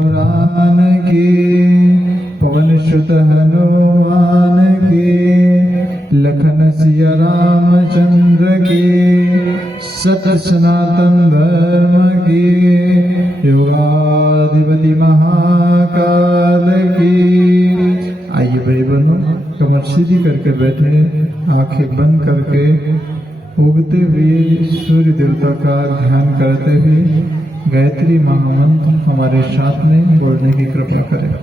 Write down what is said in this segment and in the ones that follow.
पुराण की, पवन सुत हनुमान की, लखन सिया रामचंद्र की, सत सनातन धर्म की, युगाधिपति महाकाल की। आइए भाई बहनों, कमर सीधी करके बैठे, आंखें बंद करके उगते हुए सूर्य देवता का ध्यान करते हुए गायत्री महामंत्र हमारे साथ में बोलने की कृपा करें।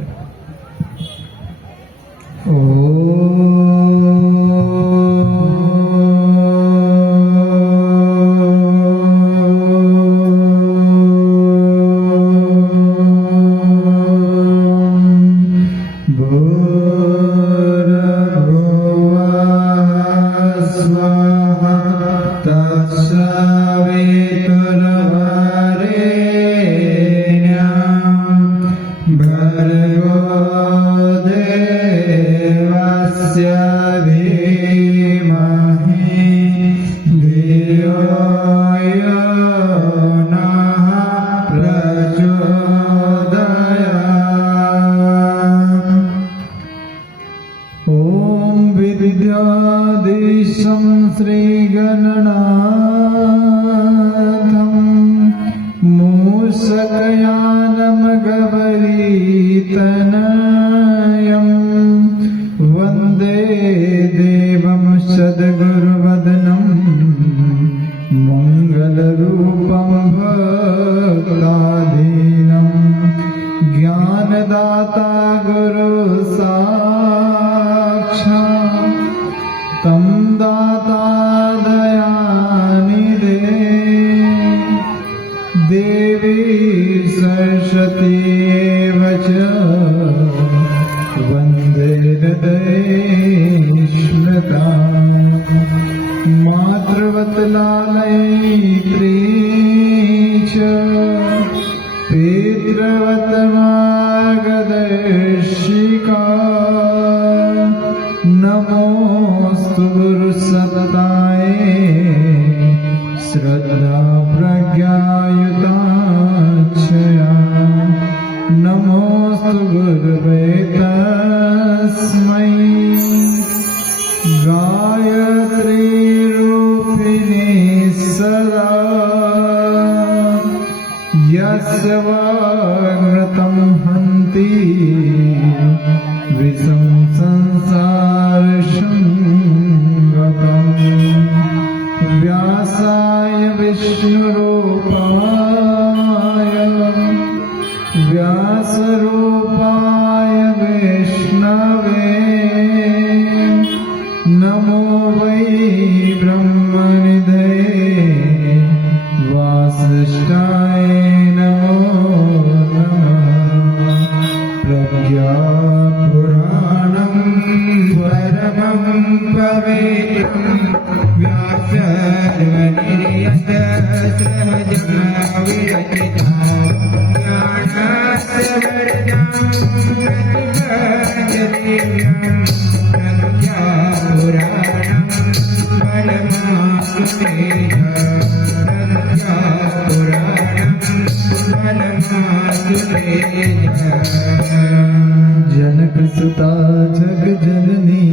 जनक सुता जग जननी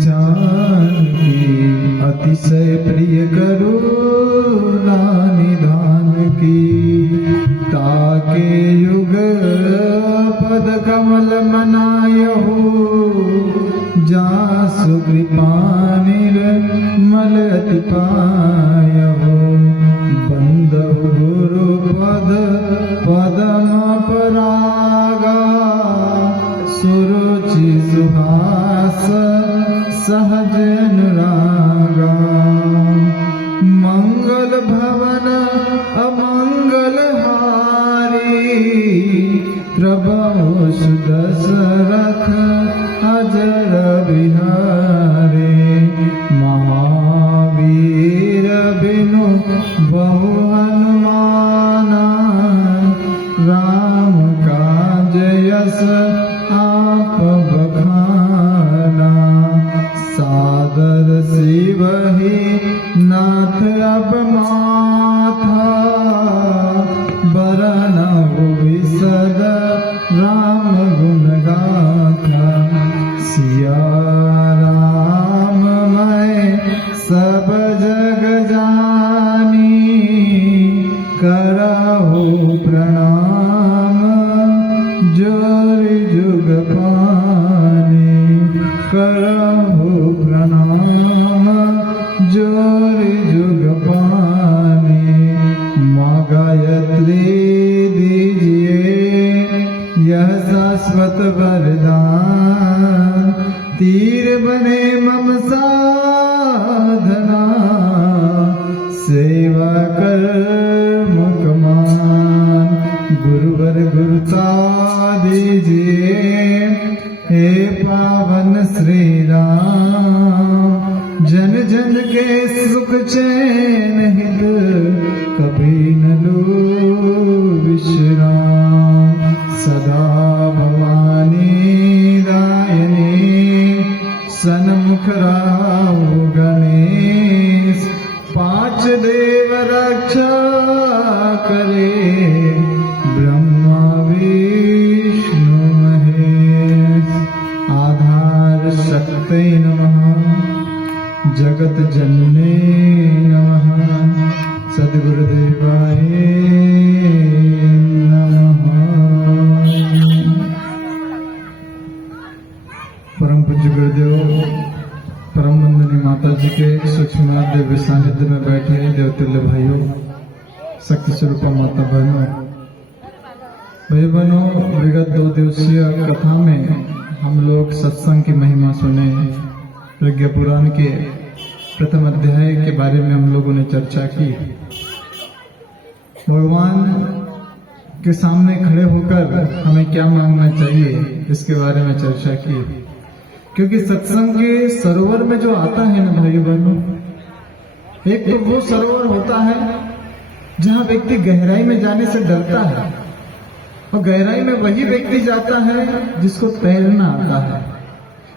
जानकी, अतिशय प्रिय करुणा निधान की। ताके युग पद कमल मनायहु, जासु कृपा निर्मल अति पायहु। बंदहु गुरु पद पदम परागा, सुरुचि सुहास सहज अनुरागा। मंगल भवन अमंगल हारी, प्रभु सुदशरथ अजर बिहारी। महावीर बिनु बहु हनुमाना, राम काज यस आप बखाना। सादर शिवहि नाथ अब माथा, बरनहु विशद करहु प्रणाम जोर जुग पानी। माँ गायत्री दीजिए यह शाश्वत वरदान, तीर बने मम साधना, सेवा कर्म कमान। गुरुवर गुरुता दीजिए हे पावन श्री राम, जन जन के सुख चैन हित कभी न लो विश्राम। सदा भवानी दायनी सन्मुख राहु गणेश, पांच देव रक्षा करे ब्रह्मा विष्णु महेश। आधार शक्ति नमः, जगत जननी नमः, सद्गुरुदेवाय नमः। परम पूज्य गुरुदेव परम वंदनीय माता जी के सूक्ष्म दिव्य सानिध्य में बैठे देवतुल्य भाइयों, शक्ति स्वरूपा माता बहनों, भाई बहनों, विगत 2 दिवसीय कथा में हम लोग सत्संग की महिमा सुने। प्रज्ञा पुराण के प्रथम अध्याय के बारे में हम लोगों ने चर्चा की। भगवान के सामने खड़े होकर हमें क्या मांगना चाहिए इसके बारे में चर्चा की। क्योंकि सत्संग के सरोवर में जो आता है ना भाई बहनों, एक तो वो सरोवर होता है जहां व्यक्ति गहराई में जाने से डरता है, और गहराई में वही व्यक्ति जाता है जिसको तैरना आता है।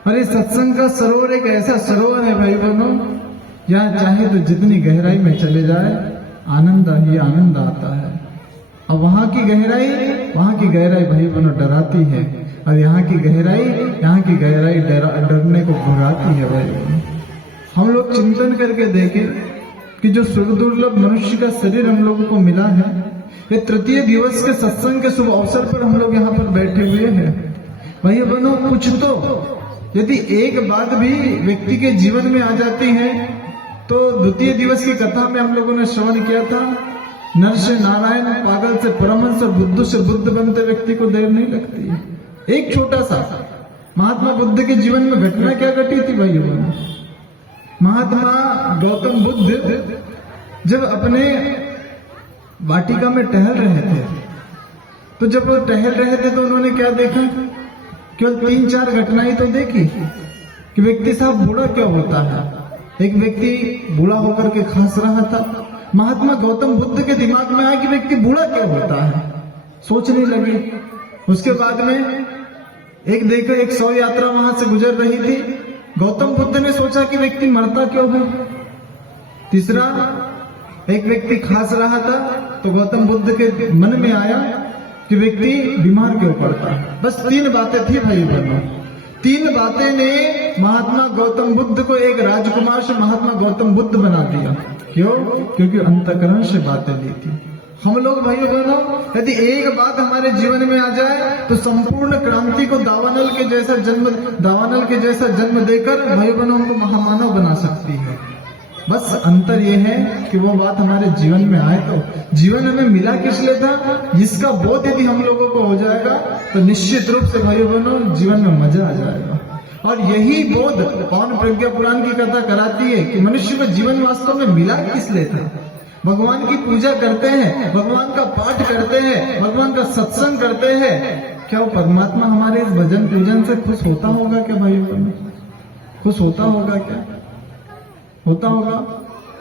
और इस सत्संग का सरोवर एक ऐसा सरोवर है भाई बहनों, यहाँ चाहे तो जितनी गहराई में चले जाए आनंद ही आनंद आता है। और वहां की गहराई भाई बहनों डराती है, और यहाँ की गहराई डरने को भगाती है भाई बहनों। हम लोग चिंतन करके देखें कि जो सुदुर्लभ मनुष्य का शरीर हम लोगों को मिला है, ये तृतीय दिवस के सत्संग के शुभ अवसर पर हम लोग यहाँ पर बैठे हुए हैं। भाई बहनों, कुछ तो यदि एक बात भी व्यक्ति के जीवन में आ जाती है, तो द्वितीय दिवस की कथा में हम लोगों ने श्रवण किया था, नर से नारायण, पागल से परमहंस और बुद्ध से बुद्ध बनते व्यक्ति को देर नहीं लगती है। एक छोटा सा महात्मा बुद्ध के जीवन में घटना क्या घटी थी भाई बहनों। महात्मा गौतम बुद्ध जब अपने वाटिका में टहल रहे थे, तो जब वो टहल रहे थे तो उन्होंने क्या देखा, केवल 3-4 घटनाएं तो देखी कि व्यक्ति साहब बूढ़ा क्यों होता है। एक व्यक्ति बूढ़ा होकर के खांस रहा था। महात्मा गौतम बुद्ध के दिमाग में आया कि व्यक्ति बूढ़ा क्यों होता है, सोचने लगे। उसके बाद में एक देखो, एक 100 यात्रा वहां से गुजर रही थी। गौतम बुद्ध ने सोचा कि व्यक्ति मरता क्यों है। तीसरा, एक व्यक्ति खांस रहा था, तो गौतम बुद्ध के मन में आया कि व्यक्ति बीमार क्यों पड़ता है। बस 3 बातें थी भाई बहनों। 3 बातें ने महात्मा गौतम बुद्ध को एक राजकुमार से महात्मा गौतम बुद्ध बना दिया। क्यों? क्योंकि अंतःकरण से बातें ली थी। हम लोग भाई बहनों, यदि एक बात हमारे जीवन में आ जाए तो संपूर्ण क्रांति को दावानल के जैसा जन्म देकर भाई बहनों हमको महामानव बना सकती है। बस अंतर यह है कि वो बात हमारे जीवन में आए तो जीवन हमें मिला किस लिए था, जिसका बोध यदि हम लोगों को हो जाएगा तो निश्चित रूप से भाई बहनों जीवन में मजा आ जाएगा। और यही बोध पवन प्रज्ञा पुराण की कथा कराती है कि मनुष्य को जीवन वास्तव में मिला किस लिए था। भगवान की पूजा करते हैं, भगवान का पाठ करते हैं, भगवान का सत्संग करते हैं, क्या वो परमात्मा हमारे इस भजन पूजन से खुश होता होगा क्या भाई बहनों? खुश होता होगा क्या? होता होगा।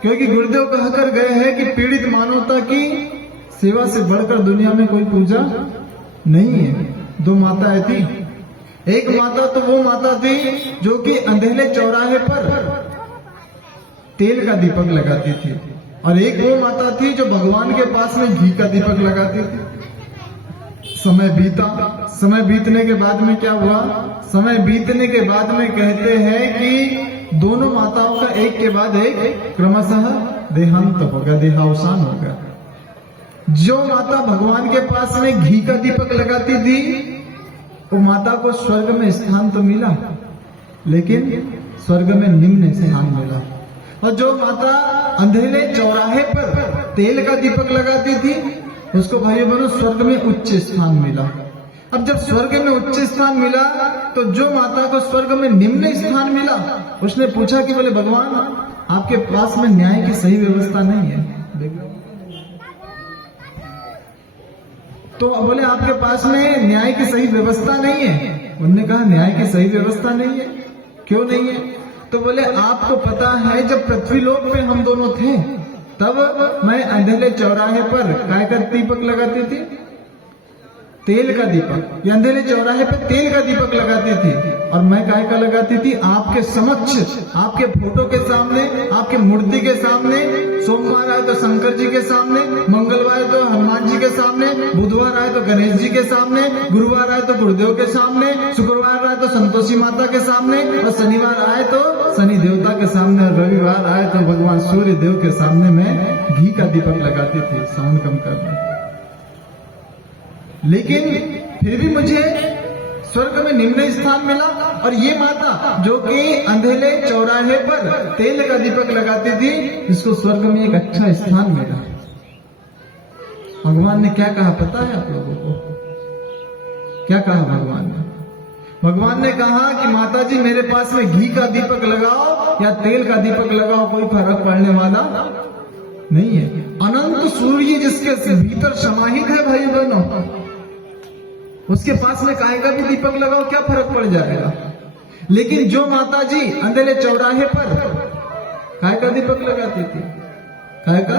क्योंकि गुरुदेव कहकर गए हैं कि पीड़ित मानवता की सेवा से बढ़कर दुनिया में कोई पूजा नहीं है। 2 माताएं थी। एक माता तो वो माता थी जो कि अंधेले चौराहे पर तेल का दीपक लगाती थी, और एक वो माता थी जो भगवान के पास में घी का दीपक लगाती थी। समय बीता। समय बीतने के बाद में क्या हुआ? समय बीतने के बाद में कहते हैं कि दोनों माताओं का एक के बाद एक क्रमशः देहांत होगा, देहावसान होगा। जो माता भगवान के पास में घी का दीपक लगाती थी, वो माता को स्वर्ग में स्थान तो मिला, लेकिन स्वर्ग में निम्न स्थान मिला। और जो माता अंधेरे चौराहे पर तेल का दीपक लगाती थी, उसको भाइयों बहनों स्वर्ग में उच्च स्थान मिला। अब जब स्वर्ग में उच्च स्थान मिला, तो जो माता को स्वर्ग में निम्न स्थान मिला, उसने पूछा कि बोले भगवान, आपके पास में न्याय की सही व्यवस्था नहीं है। तो बोले आपके पास में न्याय की सही व्यवस्था नहीं है। उन्होंने कहा न्याय की सही व्यवस्था नहीं है, क्यों नहीं है? तो बोले आपको पता है जब पृथ्वी लोक पे हम दोनों थे, तब मैं अंधेरे चौराहे पर काय का दीपक लगाती थी, तेल का दीपक। ये अंधेरे चौराहे पे तेल का दीपक लगाती थी, और मैं काय का लगाती थी? आपके समक्ष, आपके फोटो के सामने, आपके मूर्ति के सामने। सोमवार आए तो शंकर जी के सामने, मंगलवार तो हनुमान जी के सामने, बुधवार आए तो गणेश जी के सामने, गुरुवार आए तो गुरुदेव के सामने, शुक्रवार आए तो संतोषी माता के सामने, और शनिवार आए तो शनि देवता के सामने, और रविवार आए तो भगवान सूर्य देव के सामने मैं घी का दीपक लगाती थी सावन कम करना। लेकिन फिर भी मुझे स्वर्ग में निम्न स्थान मिला। और ये माता जो कि अंधेरे चौराहे पर तेल का दीपक लगाती थी, इसको स्वर्ग में एक अच्छा स्थान मिला। भगवान ने क्या कहा पता है आप लोगों को? क्या कहा भगवान ने? भगवान ने कहा कि माता जी मेरे पास में घी का दीपक लगाओ या तेल का दीपक लगाओ, कोई फर्क पड़ने वाला नहीं है। अनंत सूर्य जिसके भीतर समाहित है भाई बहनों, उसके पास में काय का भी दीपक लगाओ, क्या फर्क पड़ जाएगा? लेकिन जो माता जी अंधेरे चौराहे पर काय का दीपक लगाती थी, काय का?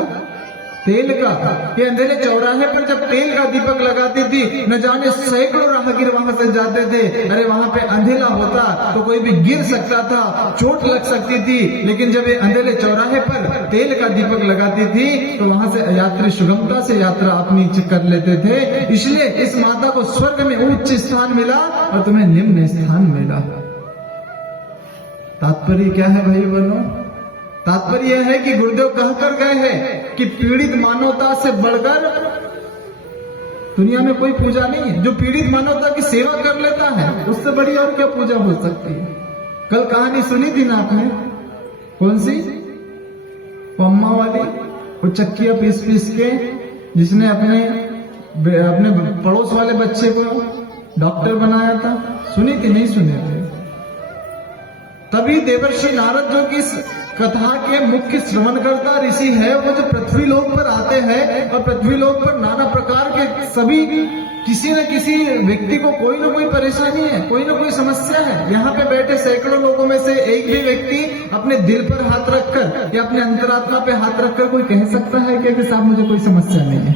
तेल का। ये अंधेरे चौराहे पर जब तेल का दीपक लगाती थी, न जाने सैकड़ों राहगीर वहां से जाते थे। अरे वहां पे अंधेरा होता तो कोई भी गिर सकता था, चोट लग सकती थी। लेकिन जब ये अंधेरे चौराहे पर तेल का दीपक लगाती थी, तो वहां से यात्री सुगमता से यात्रा अपनी कर लेते थे। इसलिए इस माता को स्वर्ग में उच्च स्थान मिला और तुम्हें निम्न स्थान मिला। तात्पर्य क्या है भाई बहनों? तात्पर्य यह है कि गुरुदेव कहकर गए हैं कि पीड़ित मानवता से बढ़कर दुनिया में कोई पूजा नहीं है। जो पीड़ित मानवता की सेवा कर लेता है, उससे बड़ी और क्या पूजा हो सकती है? कल कहानी सुनी थी ना आपने, कौन सी? वो अम्मा वाली, वो चक्कियां पीस पीस के जिसने अपने पड़ोस वाले बच्चे को डॉक्टर बनाया था। सुनी थी? नहीं सुने थे? तभी देवर्षि नारद जो कि कथा के मुख्य श्रवणकर्ता ऋषि है, वो जो पृथ्वी लोक पर आते हैं और पृथ्वी लोक पर नाना प्रकार के सभी किसी न किसी व्यक्ति को कोई ना कोई परेशानी है, कोई ना कोई समस्या है। यहाँ पे बैठे सैकड़ों लोगों में से एक भी व्यक्ति अपने दिल पर हाथ रखकर या अपने अंतरात्मा पे हाथ रखकर कोई कह सकता है कि साहब मुझे कोई समस्या नहीं है?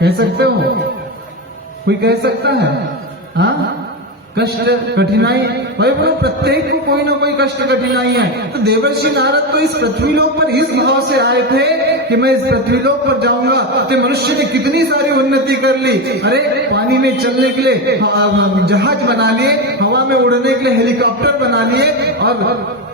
कह सकते हो? कोई कह सकता है? हाँ, कष्ट कठिनाई भाई बोलो, प्रत्येक को कोई ना कोई कष्ट कठिनाई है। तो देवर्षि नारद तो इस पृथ्वी लोक पर इस भाव से आए थे कि मैं इस पृथ्वी लोक पर जाऊंगा। तो मनुष्य ने कितनी सारी उन्नति कर ली। अरे पानी में चलने के लिए जहाज बना लिए, हवा में उड़ने के लिए हेलीकॉप्टर बना लिए, और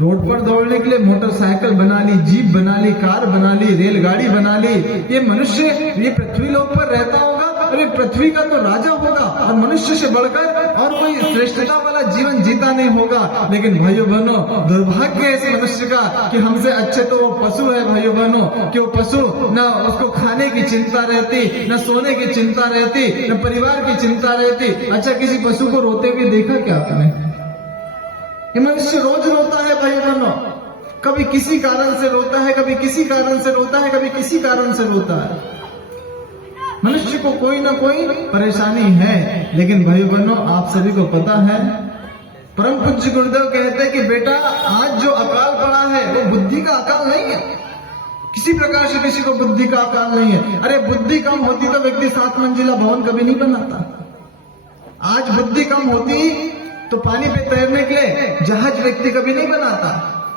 रोड पर दौड़ने के लिए मोटरसाइकिल बना ली, जीप बना ली, कार बना ली, रेलगाड़ी बना ली। ये मनुष्य ये पृथ्वी लोक पर रहता होगा, अरे पृथ्वी का तो राजा होगा, और मनुष्य से बढ़कर और कोई श्रेष्ठता वाला जीवन जीता नहीं होगा। लेकिन भाइयों बहनों, दुर्भाग्य है इस मनुष्य का कि हमसे अच्छे तो वो पशु है भाइयों बहनों, कि वो पशु न उसको खाने की चिंता रहती, न सोने की चिंता रहती, न परिवार की चिंता रहती। अच्छा, किसी पशु को रोते हुए देखा क्या आपने? ये मनुष्य रोज रोता है भाई बहनों, कभी किसी कारण से रोता है, कभी किसी कारण से रोता है, कभी किसी कारण से रोता है। मनुष्य को कोई ना कोई परेशानी है। लेकिन भाई बहनों, आप सभी को पता है, परम पूज्य गुरुदेव कहते हैं कि बेटा, आज जो अकाल पड़ा है वो बुद्धि का अकाल नहीं है। किसी प्रकार से किसी को बुद्धि का अकाल नहीं है। अरे बुद्धि कम होती तो व्यक्ति 7 मंजिला भवन कभी नहीं बनाता। आज बुद्धि कम होती तो पानी पे तैरने के लिए जहाज व्यक्ति कभी नहीं बनाता।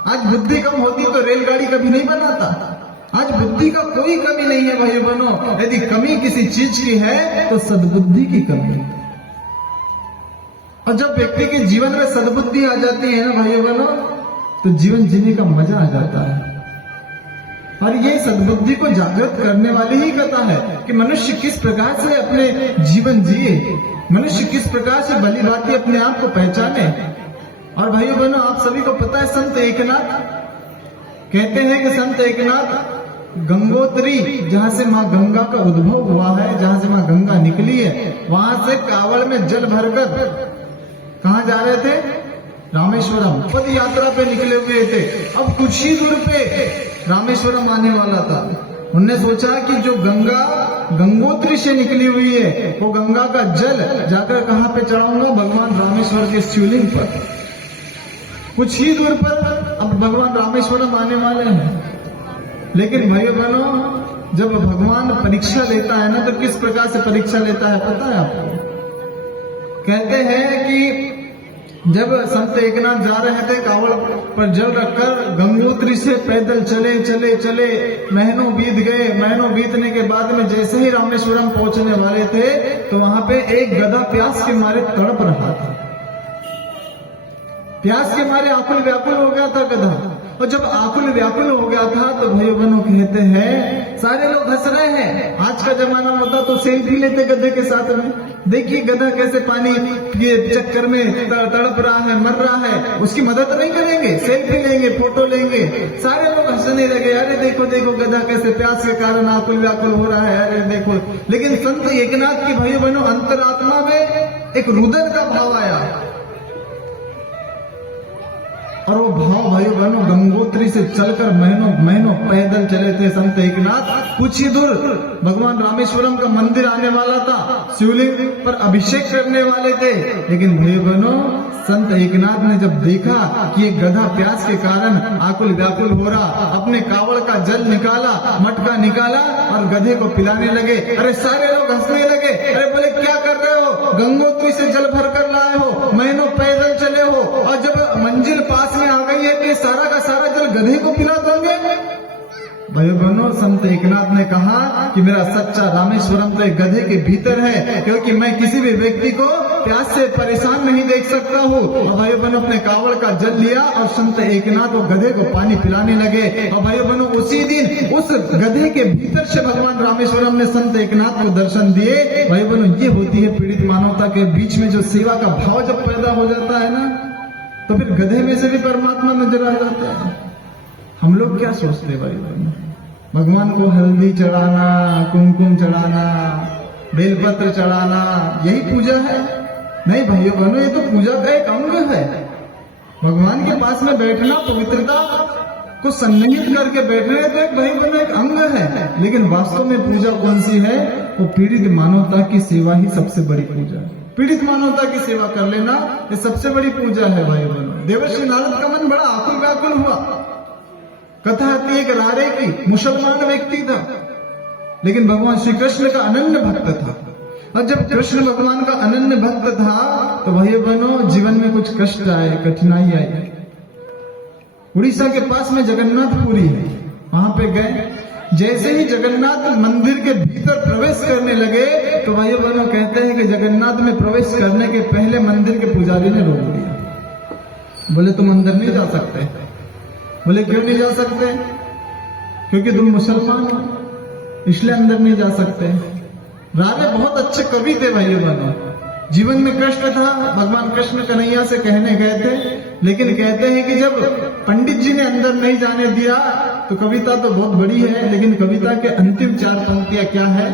आज बुद्धि कम होती तो रेलगाड़ी कभी नहीं बनाता। आज बुद्धि का कोई कमी नहीं है भाई बहनों। यदि कमी किसी चीज की है तो सद्बुद्धि की कमी। और जब व्यक्ति के जीवन में सद्बुद्धि आ जाती है ना भाई बहनों, तो जीवन जीने का मजा आ जाता है। और ये सद्बुद्धि को जागृत करने वाली ही कथा है कि मनुष्य किस प्रकार से अपने जीवन जिए, मनुष्य किस प्रकार से भली भांति अपने आप को पहचाने। और भाइयों बहनों, आप सभी को पता है संत एकनाथ कहते हैं कि संत एकनाथ गंगोत्री, जहां से मां गंगा का उद्भव हुआ है, जहां से मां गंगा निकली है, वहां से कावड़ में जल भरकर कहां जा रहे थे? रामेश्वरम पद यात्रा पे निकले हुए थे। अब कुछ ही दूर पे रामेश्वरम आने वाला था। उनने सोचा कि जो गंगा गंगोत्री से निकली हुई है, वो गंगा का जल जाकर कहां पे चढ़ाऊंगा? भगवान रामेश्वर के शिवलिंग पर। कुछ ही दूर पर अब भगवान रामेश्वरम आने वाले हैं। लेकिन भाइयों बहनों, जब भगवान परीक्षा लेता है ना, तो किस प्रकार से परीक्षा लेता है पता है आपको? कहते हैं कि जब संत एकनाथ जा रहे थे कावड़ पर जल रखकर, गंगोत्री से पैदल चले चले चले, महीनों बीत गए। महीनों बीतने के बाद में जैसे ही रामेश्वरम पहुंचने वाले थे, तो वहां पे एक गधा प्यास के मारे तड़प रहा था। प्यास के मारे आकुल व्याकुल हो गया था गधा। और जब आकुल व्याकुल हो गया था, तो भाई बहनों कहते हैं, सारे लोग हंस रहे हैं। आज का जमाना होता तो सेल्फी लेते गधे के साथ में। देखिए गधा कैसे पानी के चक्कर में तड़प रहा है, मर रहा है, उसकी मदद नहीं करेंगे, सेल्फी लेंगे, फोटो लेंगे। सारे लोग हंसने लगे, अरे देखो देखो गधा कैसे प्यास के कारण आकुल व्याकुल हो रहा है, अरे देखो। लेकिन संत एकनाथ की भाई बहनों अंतरात्मा में एक रुदन का भाव आया, और वो भाव भाई बहनों गंगोत्री से चलकर महीनों महीनों पैदल चले थे संत एकनाथ। कुछ ही दूर भगवान रामेश्वरम का मंदिर आने वाला था, शिवलिंग पर अभिषेक करने वाले थे। लेकिन भाई बहनों, संत एकनाथ ने जब देखा कि एक गधा प्यास के कारण आकुल व्याकुल हो रहा, अपने कावड़ का जल निकाला, मटका निकाला और गधे को पिलाने लगे। अरे सारे लोग हंसने लगे, अरे बोले क्या कर रहे हो? गंगोत्री से जल भर कर लाए हो, महीनों पैदल चले हो, और जब मंजिल पास में आ गई है कि सारा का सारा जल गधे को पिला दोगे? भाई बहनों, संत एकनाथ ने कहा कि मेरा सच्चा रामेश्वरम तो एक गधे के भीतर है, क्योंकि मैं किसी भी व्यक्ति को प्यास से परेशान नहीं देख सकता हूँ। और भाई बहनों, अपने कावड़ का जल लिया और संत एकनाथ वो गधे को पानी पिलाने लगे। और भाई बहनों, उसी दिन उस गधे के भीतर से भगवान रामेश्वरम ने संत एकनाथ को दर्शन दिए। भाई बहनों, ये होती है पीड़ित मानवता के बीच में जो सेवा का भाव जब पैदा हो जाता है ना, तो फिर गधे में से भी परमात्मा नजर आ जाता है। हम लोग क्या सोचते हैं भाई बहनों? भगवान को हल्दी चढ़ाना, कुमकुम चढ़ाना, बेलपत्र चढ़ाना, यही पूजा है? नहीं भाइयों बहनों, ये तो पूजा का एक अंग है। भगवान के पास में बैठना, पवित्रता को सन्निहित करके बैठना, तो एक भाई बहनों एक अंग है। लेकिन वास्तव में पूजा कौन सी है? वो पीड़ित मानवता की सेवा ही सबसे बड़ी पूजा है। पीड़ित मानवता की सेवा कर लेना ये सबसे बड़ी पूजा है भाई बहनों। देवर्षि नारद का मन बड़ा आकुल व्याकुल हुआ। कथा आती है कि रारे की मुसलमान व्यक्ति था, लेकिन भगवान श्री कृष्ण का अनन्य भक्त था। और जब कृष्ण भगवान का अनन्य भक्त था, तो भाई बहनों जीवन में कुछ कष्ट आए, कठिनाई आई। उड़ीसा के पास में जगन्नाथपुरी है, वहां पे गए। जैसे ही जगन्नाथ मंदिर के भीतर प्रवेश करने लगे, तो भाई बहनों कहते हैं कि जगन्नाथ में प्रवेश करने के पहले मंदिर के पुजारी ने रोक दिया। बोले तुम अंदर नहीं जा सकते। बोले क्यों नहीं जा सकते? क्योंकि तुम मुसलमान हो, इसलिए अंदर नहीं जा सकते। रारे बहुत अच्छे कवि थे भाइयों बहनों। जीवन में कष्ट था, भगवान कृष्ण कन्हैया से कहने गए थे, लेकिन कहते हैं कि जब पंडित जी ने अंदर नहीं जाने दिया, तो कविता तो बहुत बड़ी है, लेकिन कविता के अंतिम 4 पंक्तियां क्या है?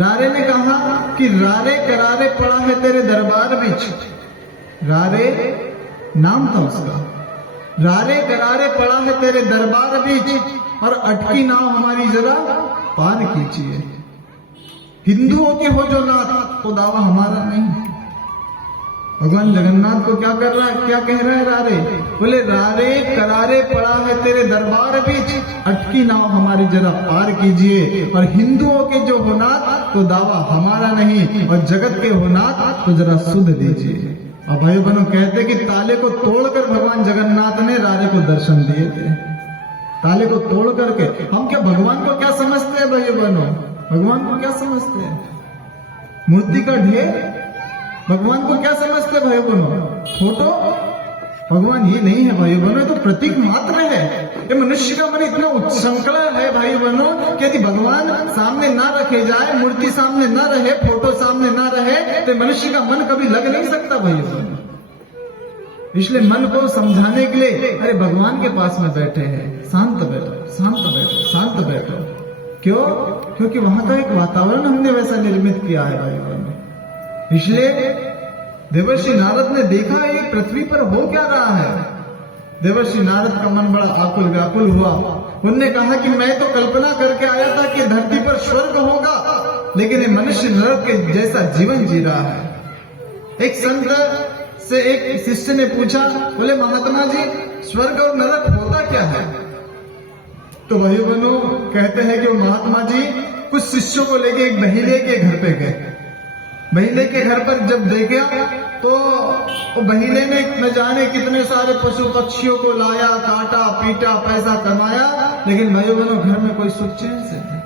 रारे ने कहा कि रारे करारे पड़ा है तेरे दरबार बीच। रारे नाम था उसका। रारे करारे पड़ा है तेरे दरबार बीच, और अटकी नाव हमारी जरा पार कीजिए। हिंदुओं के हो जो नाथ, तो दावा हमारा नहीं। भगवान जगन्नाथ को क्या कर रहा है, क्या कह रहा है रारे? बोले रारे करारे पड़ा है तेरे दरबार बीच, अटकी नाव हमारी जरा पार कीजिए। और हिंदुओं के जो हो नाथ, तो दावा हमारा नहीं, और जगत के हो नाथ, तो जरा सुध दीजिए। और भाई बहनों कहते कि ताले को तोड़कर भगवान जगन्नाथ ने रारे को दर्शन दिए थे। ताले को तोड़ करके। हम क्या भगवान को क्या समझते हैं भाई बहनों? भगवान को क्या समझते हैं? मूर्ति का ढेर? भगवान को क्या समझते हैं भाई बहनों? फोटो? भगवान ये नहीं है भाई बहनों, तो प्रतीक मात्र है। ये मनुष्य का मन इतना उच्छृंखला है भाई बहनों कि यदि भगवान सामने ना रखे जाए, मूर्ति सामने ना रहे, फोटो सामने ना रहे, तो मनुष्य का मन कभी लग नहीं सकता भाई बहनों। इसलिए मन को समझाने के लिए अरे भगवान के पास में बैठे हैं, शांत बैठो, शांत बैठो, शांत बैठो। क्यों? क्योंकि वहां का एक वातावरण हमने वैसा निर्मित किया है भाई बहनों। इसलिए देवर्षि नारद ने देखा ये पृथ्वी पर हो क्या रहा है। देवर्षि नारद का मन बड़ा आकुल व्याकुल हुआ। उनने कहा कि मैं तो कल्पना करके आया था कि धरती पर स्वर्ग होगा, लेकिन ये मनुष्य नरक के जैसा जीवन जी रहा है। एक संत से एक शिष्य ने पूछा, बोले महात्मा जी स्वर्ग और नरक होता क्या है? तो भाई बहनों कहते हैं कि वो महात्मा जी कुछ शिष्यों को लेके एक बहीले के घर पे गए। बहीले के घर पर जब देखा तो वो बहीले ने न जाने कितने सारे पशु पक्षियों को लाया, काटा, पीटा, पैसा कमाया, लेकिन भाई बहनों घर में कोई सुख चैन से नहीं।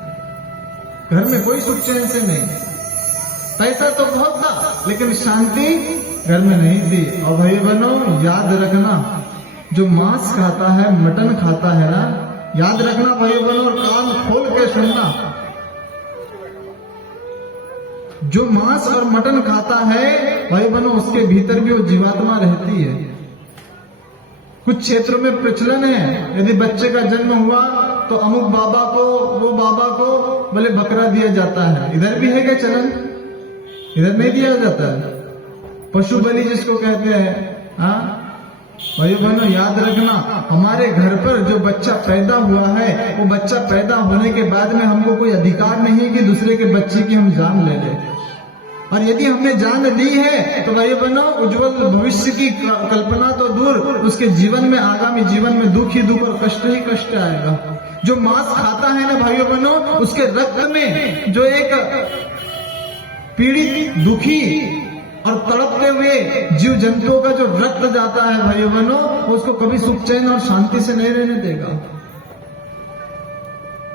घर में कोई सुख चैन से नहीं। पैसा तो बहुत था लेकिन शांति घर में नहीं थी। और भाई बहनों याद रखना, जो मांस खाता है, मटन खाता है ना, याद रखना भाई बहनों, और कान खोल के सुनना, जो मांस और मटन खाता है भाई बहनों उसके भीतर भी वो जीवात्मा रहती है। कुछ क्षेत्रों में प्रचलन है, यदि बच्चे का जन्म हुआ तो अमुक बाबा को, वो बाबा को बोले बकरा दिया जाता है। इधर भी है क्या चलन? इधर नहीं दिया जाता है। पशु बलि जिसको कहते हैं। हाँ भाई बहनों याद रखना, हमारे घर पर जो बच्चा पैदा हुआ है, वो बच्चा पैदा होने के बाद में हमको कोई अधिकार नहीं कि दूसरे के बच्चे की हम जान ले लें। और यदि हमने जान ली है तो भाई बहनों उज्जवल भविष्य की कल्पना तो दूर, उसके जीवन में, आगामी जीवन में दुख ही दुख और कष्ट ही कष्ट आएगा। जो मांस खाता है ना भाइयों बहनों, उसके रक्त में जो एक पीड़ित, दुखी और तड़पते हुए जीव जंतुओं का जो रक्त जाता है भाइयों बहनों, उसको कभी सुख चैन और शांति से नहीं रहने देगा।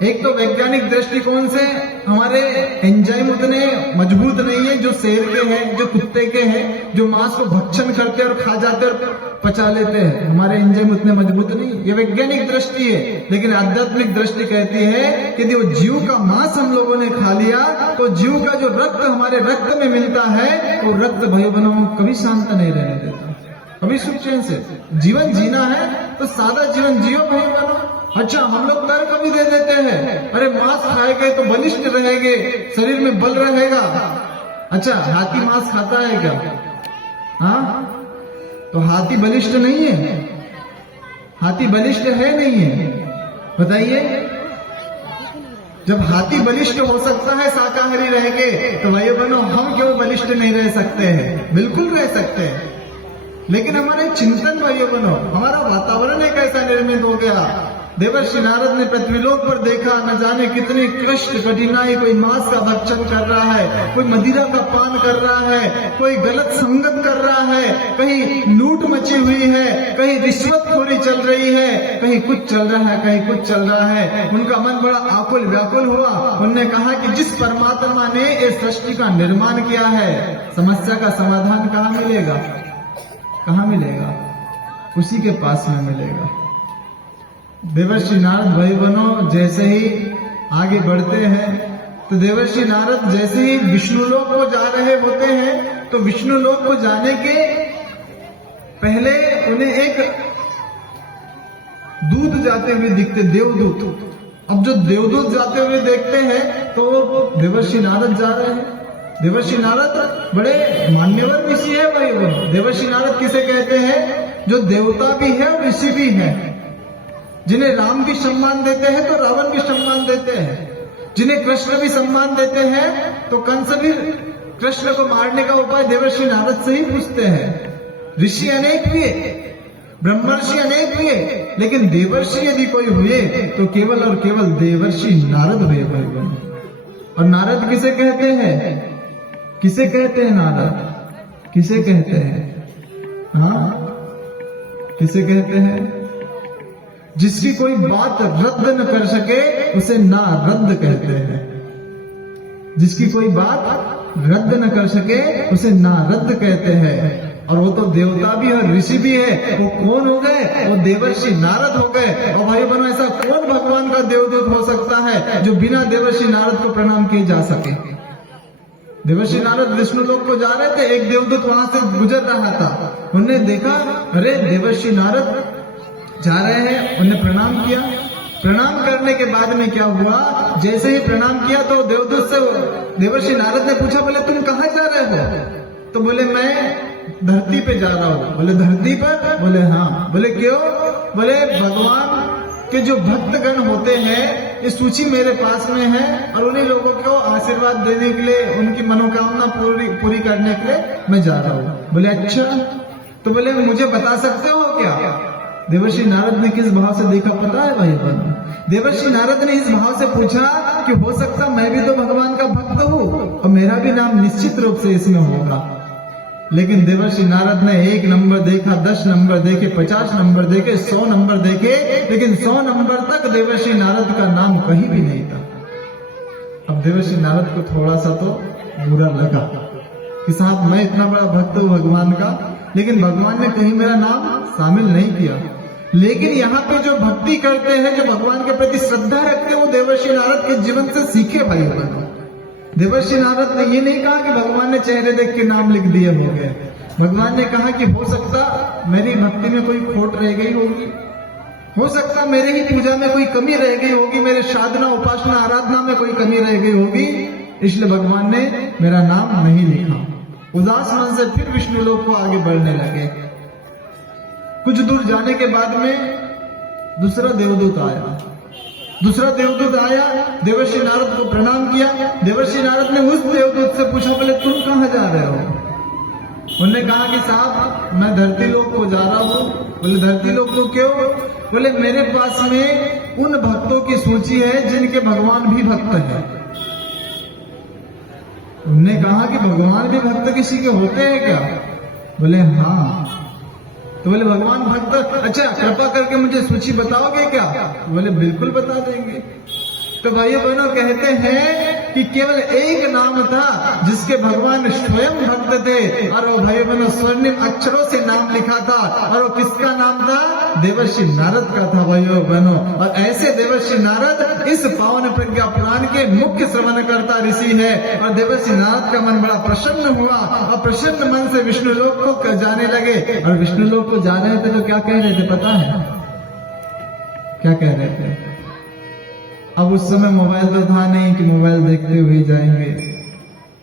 एक तो वैज्ञानिक दृष्टिकोण से हमारे एंजाइम उतने मजबूत नहीं है जो शेर के हैं, जो कुत्ते के हैं, जो मांस को भक्षण करते और खा जाते और पचा लेते हैं। हमारे एंजाइम उतने मजबूत नहीं, ये वैज्ञानिक दृष्टि है। लेकिन आध्यात्मिक दृष्टि कहती है कि यदि वो जीव का मांस हम लोगों ने खा लिया तो जीव का जो रक्त हमारे रक्त में मिलता है, वो रक्त भाई बहनों कभी शांत नहीं रहने देता, कभी सुख चैन से। जीवन जीना है तो सादा जीवन जियो भाई बहनों। अच्छा हम लोग तर्क भी दे देते हैं, अरे मांस खाएंगे तो बलिष्ठ रहेंगे, शरीर में बल रहेगा। अच्छा हाथी मांस खाता है क्या? हाँ तो हाथी बलिष्ठ नहीं है? हाथी बलिष्ठ है नहीं है? बताइए। जब हाथी बलिष्ठ हो सकता है शाकाहारी रहेंगे, तो भाई बहनों हम क्यों बलिष्ठ नहीं रह सकते हैं? बिल्कुल रह सकते हैं। लेकिन हमारे चिंतन भाइयों बहनों, हमारा वातावरण एक ऐसा निर्मित हो गया। देवर्षि नारद ने पृथ्वीलोक पर देखा, न जाने कितनी कष्ट कठिनाई, कोई मांस का भक्षण कर रहा है, कोई मदिरा का पान कर रहा है, कोई गलत संगत कर रहा है, कहीं लूट मची हुई है, कहीं रिश्वतखोरी चल रही है, कहीं कुछ चल रहा है, कहीं कुछ चल रहा है। उनका मन बड़ा आकुल व्याकुल हुआ। उन्होंने कहा कि जिस परमात्मा ने इस सृष्टि का निर्माण किया है, समस्या का समाधान कहाँ मिलेगा? कहाँ मिलेगा? उसी के पास में मिलेगा। देवर्षि नारद भाई बहनों जैसे ही आगे बढ़ते हैं, तो देवर्षि नारद जैसे ही विष्णु लोक को जा रहे होते हैं, तो विष्णु लोक को जाने के पहले उन्हें एक दूत जाते हुए दिखते, देवदूत। अब जो देवदूत जाते हुए देखते हैं तो देवर्षि नारद जा रहे हैं। देवर्षि नारद बड़े मान्यवर ऋषि है भाई बहनों। देवर्षि नारद किसे कहते हैं? जो देवता भी है और ऋषि भी है। जिन्हें राम भी सम्मान देते हैं तो रावण भी सम्मान देते हैं, जिन्हें कृष्ण भी सम्मान देते हैं तो कंस भी कृष्ण को मारने का उपाय देवर्षि नारद से ही पूछते हैं। ऋषि अनेक हुए, ब्रह्मर्षि अनेक हुए, लेकिन देवर्षि यदि कोई हुए तो केवल और केवल देवर्षि नारद हुए भाई बहन। और नारद किसे कहते हैं? किसे कहते हैं नारद? किसे कहते हैं? हाँ किसे कहते हैं? जिसकी कोई बात रद्द न कर सके उसे ना रद्द कहते हैं। जिसकी कोई बात रद्द न कर सके उसे ना रद्द कहते हैं। और वो तो देवता भी और ऋषि भी है। वो कौन हो गए? वो देवर्षि नारद हो गए। और भाई बहनों ऐसा कौन भगवान का देवदूत हो सकता है जो बिना देवर्षि नारद को प्रणाम किए जा सके? देवर्षि नारद विष्णु लोक को जा रहे थे, एक देवदूत वहां से गुजर रहा था। उन्होंने देखा अरे देवर्षि नारद जा रहे हैं, उन्हें प्रणाम किया। प्रणाम करने के बाद में क्या हुआ, जैसे ही प्रणाम किया तो देवदूत से देवर्षि नारद ने पूछा, बोले तुम कहाँ जा रहे हो? तो बोले मैं धरती पे जा रहा हूँ। बोले धरती पर? बोले हाँ। बोले क्यों? बोले भगवान के जो भक्तगण होते हैं ये सूची मेरे पास में है और उन्हीं लोगों को आशीर्वाद देने के लिए, उनकी मनोकामना पूरी करने के लिए मैं जा रहा हूँ। बोले अच्छा, तो बोले मुझे बता सकते हो क्या? देवर्षि नारद ने किस भाव से देखा पता है भाई बहन? देवर्षि नारद ने इस भाव से पूछा कि हो सकता मैं भी तो भगवान का भक्त हूँ और मेरा भी नाम निश्चित रूप से इसमें होगा। लेकिन देवर्षि नारद ने 1 नंबर देखा, 10 नंबर देखे, 50 नंबर देखे, 100 नंबर देखे, लेकिन 100 नंबर तक देवर्षि नारद का नाम कहीं भी नहीं था। अब देवर्षि नारद को थोड़ा सा तो बुरा लगा कि साहब मैं इतना बड़ा भक्त हूँ भगवान का, लेकिन भगवान ने कहीं मेरा नाम शामिल नहीं किया। लेकिन यहाँ पे जो भक्ति करते हैं, जो भगवान के प्रति श्रद्धा रखते हैं, वो देवर्षि नारद के जीवन से सीखे भाई बहनों। देवर्षि नारद ने ये नहीं कहा कि भगवान ने चेहरे देख के नाम लिख दिए हो गए। भगवान ने कहा कि हो सकता मेरी भक्ति में कोई खोट रह गई होगी, हो सकता मेरे ही पूजा में कोई कमी रह गई होगी, मेरे साधना उपासना आराधना में कोई कमी रह गई होगी, इसलिए भगवान ने मेरा नाम नहीं लिखा। उदास मन से फिर विष्णु लोक को आगे बढ़ने लगे। कुछ दूर जाने के बाद में दूसरा देवदूत आया। दूसरा देवदूत आया, देवर्षि नारद को प्रणाम किया। देवर्षि नारद ने उस देवदूत से पूछा, बोले तुम कहाँ जा रहे हो? उन्होंने कहा कि साहब मैं धरती लोक को जा रहा हूँ। बोले धरती लोक को क्यों? बोले मेरे पास में उन भक्तों की सूची है जिनके भगवान भी भक्त है। उन्होंने कहा कि भगवान भी भक्त किसी के होते हैं क्या? बोले हाँ। तो बोले भगवान भक्त, अच्छा कृपा करके मुझे सूची बताओगे क्या? बोले बिल्कुल बता देंगे। तो भाइयों बहनों कहते हैं कि केवल एक नाम था जिसके भगवान स्वयं भक्त थे, और वो भाइयों बहनों स्वर्णिम अक्षरों से नाम लिखा था, और वो किसका नाम था? देवर्षि नारद का था भाइयों बहनों। और ऐसे देवर्षि नारद इस पावन प्रज्ञा पुराण के मुख्य श्रवणकर्ता ऋषि है। और देवर्षि नारद का मन बड़ा प्रसन्न हुआ और प्रसन्न मन से विष्णु लोक को जाने लगे। और विष्णु लोक को जा रहे थे तो क्या कह रहे थे पता है? क्या कह रहे थे? अब उस समय मोबाइल तो था नहीं कि मोबाइल देखते हुए जाएंगे,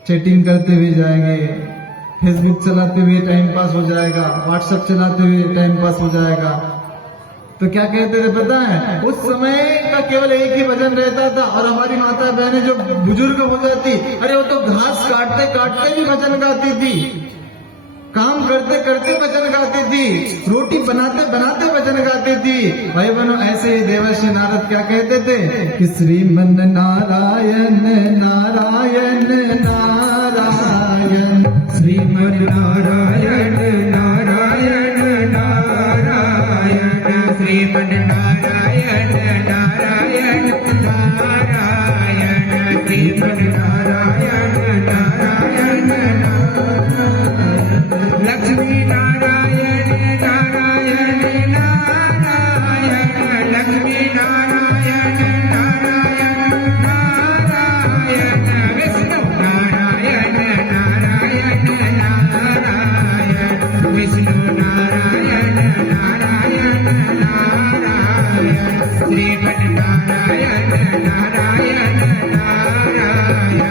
चैटिंग करते हुए जाएंगे, फेसबुक चलाते हुए टाइम पास हो जाएगा, व्हाट्सएप चलाते हुए टाइम पास हो जाएगा। तो क्या कहते थे पता है? उस समय का केवल एक ही भजन रहता था। और हमारी माता बहनें जो बुजुर्ग हो जाती, अरे वो तो घास काटते काटते भी भजन गाती थी, काम करते करते भजन गाती थी, रोटी बनाते बनाते भजन गाती थी। भाई बहनों ऐसे ही देवर्षि नारद क्या कहते थे कि श्रीमन नारायण नारायण नारायण, श्रीमन नारायण नारायण नारायण, श्रीमन नारायण नारायण नारायण, श्रीमन नारायण नारायण नारायण, लक्ष्मी नारायण नारायण नारायण, लक्ष्मी नारायण नारायण नारायण, विष्णु नारायण नारायण नारायण, विष्णु नारायण नारायण नारायण, श्रीमन नारायण नारायण नारायण,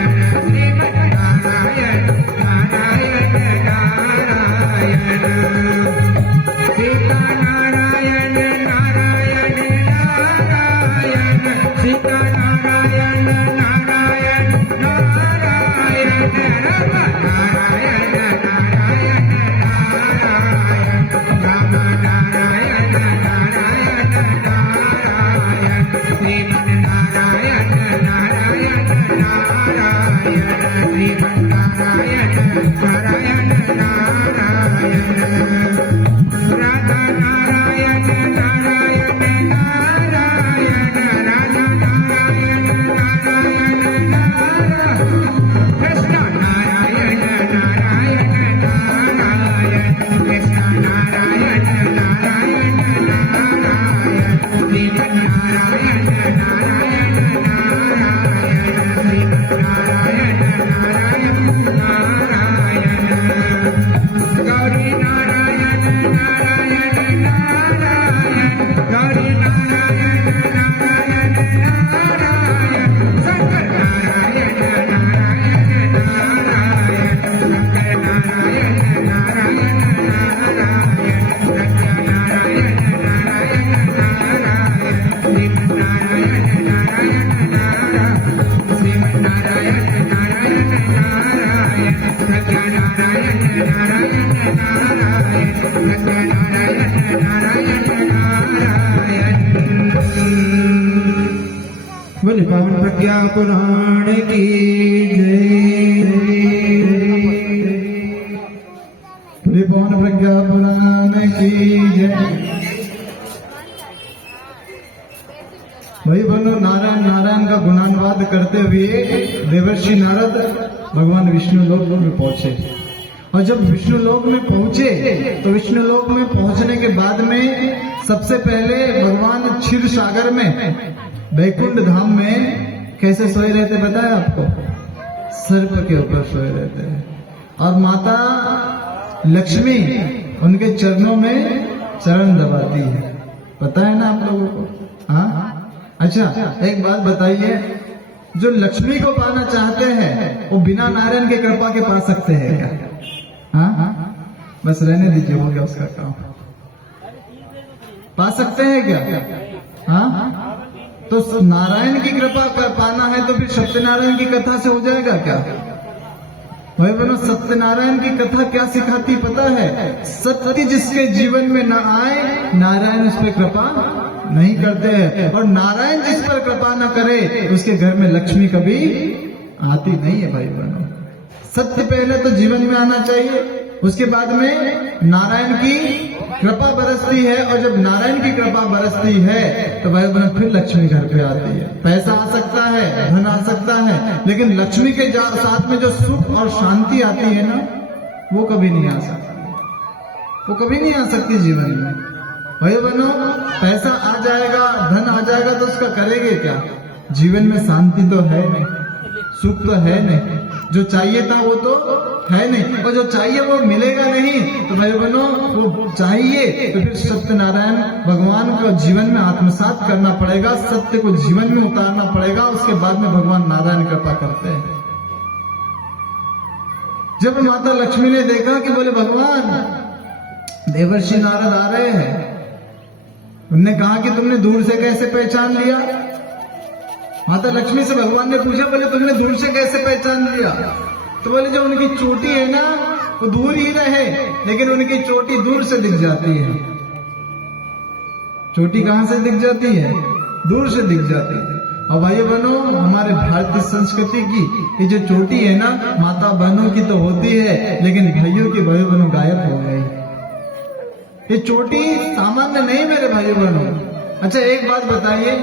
श्रीमन नारायण नारायण नारायण, सीता नारायण नारायण नारायण, सीता नारायण नारायण नारायण, राम नारायण नारायण नारायण, राम नारायण नारायण नारायण, श्रीमन नारायण नारायण नारायण, श्रीमन नारायण नारायण नारायण, राधा नारायण नारायण नारायण, राधा नारायण नारायण नारायण, कृष्ण नारायण नारायण नारायण, कृष्ण नारायण नारायण नारायण, श्रीमन नारायण नारायण नारायण, श्रीमन नारायण नारायण नारायण, गौरी नारायण बोले पावन प्रज्ञा पुराण की जय। बोले पावन प्रज्ञा पुराण की जय। भाई बनो नारायण नारायण का गुणानुवाद करते हुए देवर्षि नारद भगवान विष्णु लोक में पहुंचे। और जब विष्णु लोक में पहुंचे तो विष्णु लोक में पहुंचने के बाद में सबसे पहले भगवान क्षीर सागर में वैकुंठ धाम में कैसे सोए रहते पता है आपको? सर्प के ऊपर सोए रहते हैं। और माता लक्ष्मी उनके चरणों में चरण दबाती है। पता है ना आप लोगों को? हाँ। अच्छा एक बात बताइए, जो लक्ष्मी को पाना चाहते हैं वो बिना नारायण की कृपा के पा सकते हैं क्या? हाँ, बस रहने दीजिए, हो गया उसका काम। पा सकते हैं क्या? हाँ, तो नारायण की कृपा पाना है तो फिर सत्यनारायण की कथा से हो जाएगा क्या? भाई बहनों, सत्यनारायण की कथा क्या सिखाती पता है? सत्य जिसके जीवन में न आए नारायण उस पर कृपा नहीं करते हैं, और नारायण जिस पर कृपा न करे उसके घर में लक्ष्मी कभी आती नहीं है। भाई बहनों, सत्य पहले तो जीवन में आना चाहिए, उसके बाद में नारायण की कृपा बरसती है। और जब नारायण की कृपा बरसती है तो भाई बहनों फिर लक्ष्मी घर पे आती है। पैसा आ सकता है, धन आ सकता है, लेकिन लक्ष्मी के साथ में जो सुख और शांति आती है ना, वो कभी नहीं आ सकती। वो कभी नहीं आ सकती जीवन में। भाई बहनों, पैसा आ जाएगा, धन आ जाएगा तो उसका करेंगे क्या? जीवन में शांति तो है नहीं, सुख तो है नहीं, जो चाहिए था वो तो है नहीं, और जो चाहिए वो मिलेगा नहीं। तो भाई बहनों, वो चाहिए तो फिर सत्यनारायण भगवान को जीवन में आत्मसात करना पड़ेगा, सत्य को जीवन में उतारना पड़ेगा, उसके बाद में भगवान नारायण कृपा करते हैं। जब माता लक्ष्मी ने देखा कि बोले भगवान देवर्षि नारद आ रहे हैं, उन्होंने कहा कि तुमने दूर से कैसे पहचान लिया? माता लक्ष्मी से भगवान ने पूछा, बोले तुमने दूर से कैसे पहचान लिया? तो बोले जो उनकी चोटी है ना वो दूर ही रहे, लेकिन उनकी चोटी दूर से दिख जाती है। चोटी कहां से दिख जाती है? दूर से दिख जाती है। और भाई बहनों, हमारे भारतीय संस्कृति की ये जो चोटी है ना, माता बहनों की तो होती है, लेकिन भाइयों की भाई बहनों गायब हो गई। ये चोटी सामान्य नहीं मेरे भाई बहनों। अच्छा एक बात बताइए,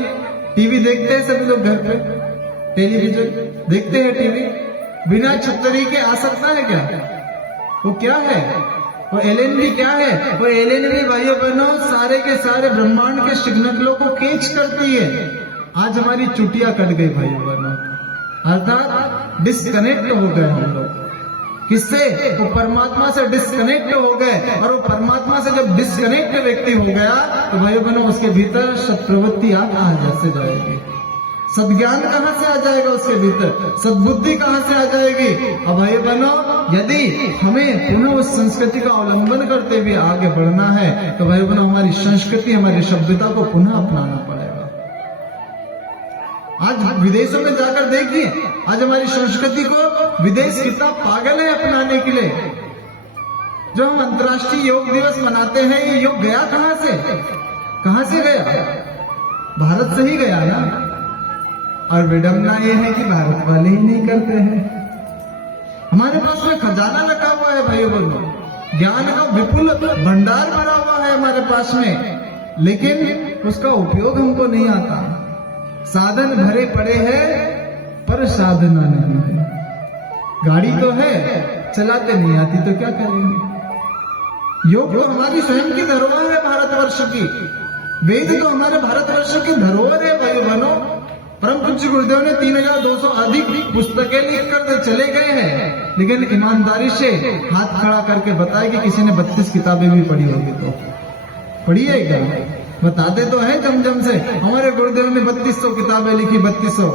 टीवी देखते हैं सभी लोग घर पे? टेलीविजन देखते हैं? टीवी बिना छतरी के आ सकता है क्या? वो क्या है? वो एलएनबी क्या है? वो एलएनबी भाइयों बहनों सारे के सारे ब्रह्मांड के सिग्नलों को कैच करती है। आज हमारी चुटिया कट गई भाइयों बहनों, अर्थात डिस्कनेक्ट हो गए हम लोग। किससे? वो परमात्मा से डिस्कनेक्ट हो गए। और वो परमात्मा से जब डिस्कनेक्ट व्यक्ति हो गया तो भाइयों बहनों उसके भीतर सत्प्रवृत्ति कहां से जाएगी? सद्ज्ञान कहां से आ जाएगा उसके भीतर? सद्बुद्धि कहां से आ जाएगी? और भाई बहनों, यदि हमें पुनः उस संस्कृति का अवलंबन करते हुए आगे बढ़ना है तो भाई बहनों हमारी संस्कृति, हमारी सभ्यता को पुनः अपनाना पड़ेगा। आज विदेशों में जाकर देखिए, आज हमारी संस्कृति को विदेश कितना पागल है अपनाने के लिए। जो हम अंतर्राष्ट्रीय योग दिवस मनाते हैं, ये योग गया कहां से? कहां से गया? भारत से ही गया ना। और विडंबना ये है कि भारत वाले ही नहीं करते हैं। हमारे पास में खजाना रखा हुआ है भाइयों बहनों, ज्ञान का विपुल भंडार भरा हुआ है हमारे पास में, लेकिन उसका उपयोग हमको नहीं आता। साधन भरे पड़े हैं पर साधना नहीं है। गाड़ी तो है, चलाते नहीं आती तो क्या करेंगे? योग तो हमारी स्वयं की धरोहर है भारतवर्ष की। वेद तो हमारे भारतवर्ष की धरोहर है भाइयों बहनों। परम पूज्य गुरुदेव ने 3200 अधिक पुस्तकें लिखकर चले गए हैं, लेकिन ईमानदारी से हाथ खड़ा करके बताए कि किसी ने 32 किताबें भी पढ़ी होगी तो पढ़ी है क्या? बताते तो है जम से, हमारे गुरुदेव ने 3200 किताबें लिखी। 3200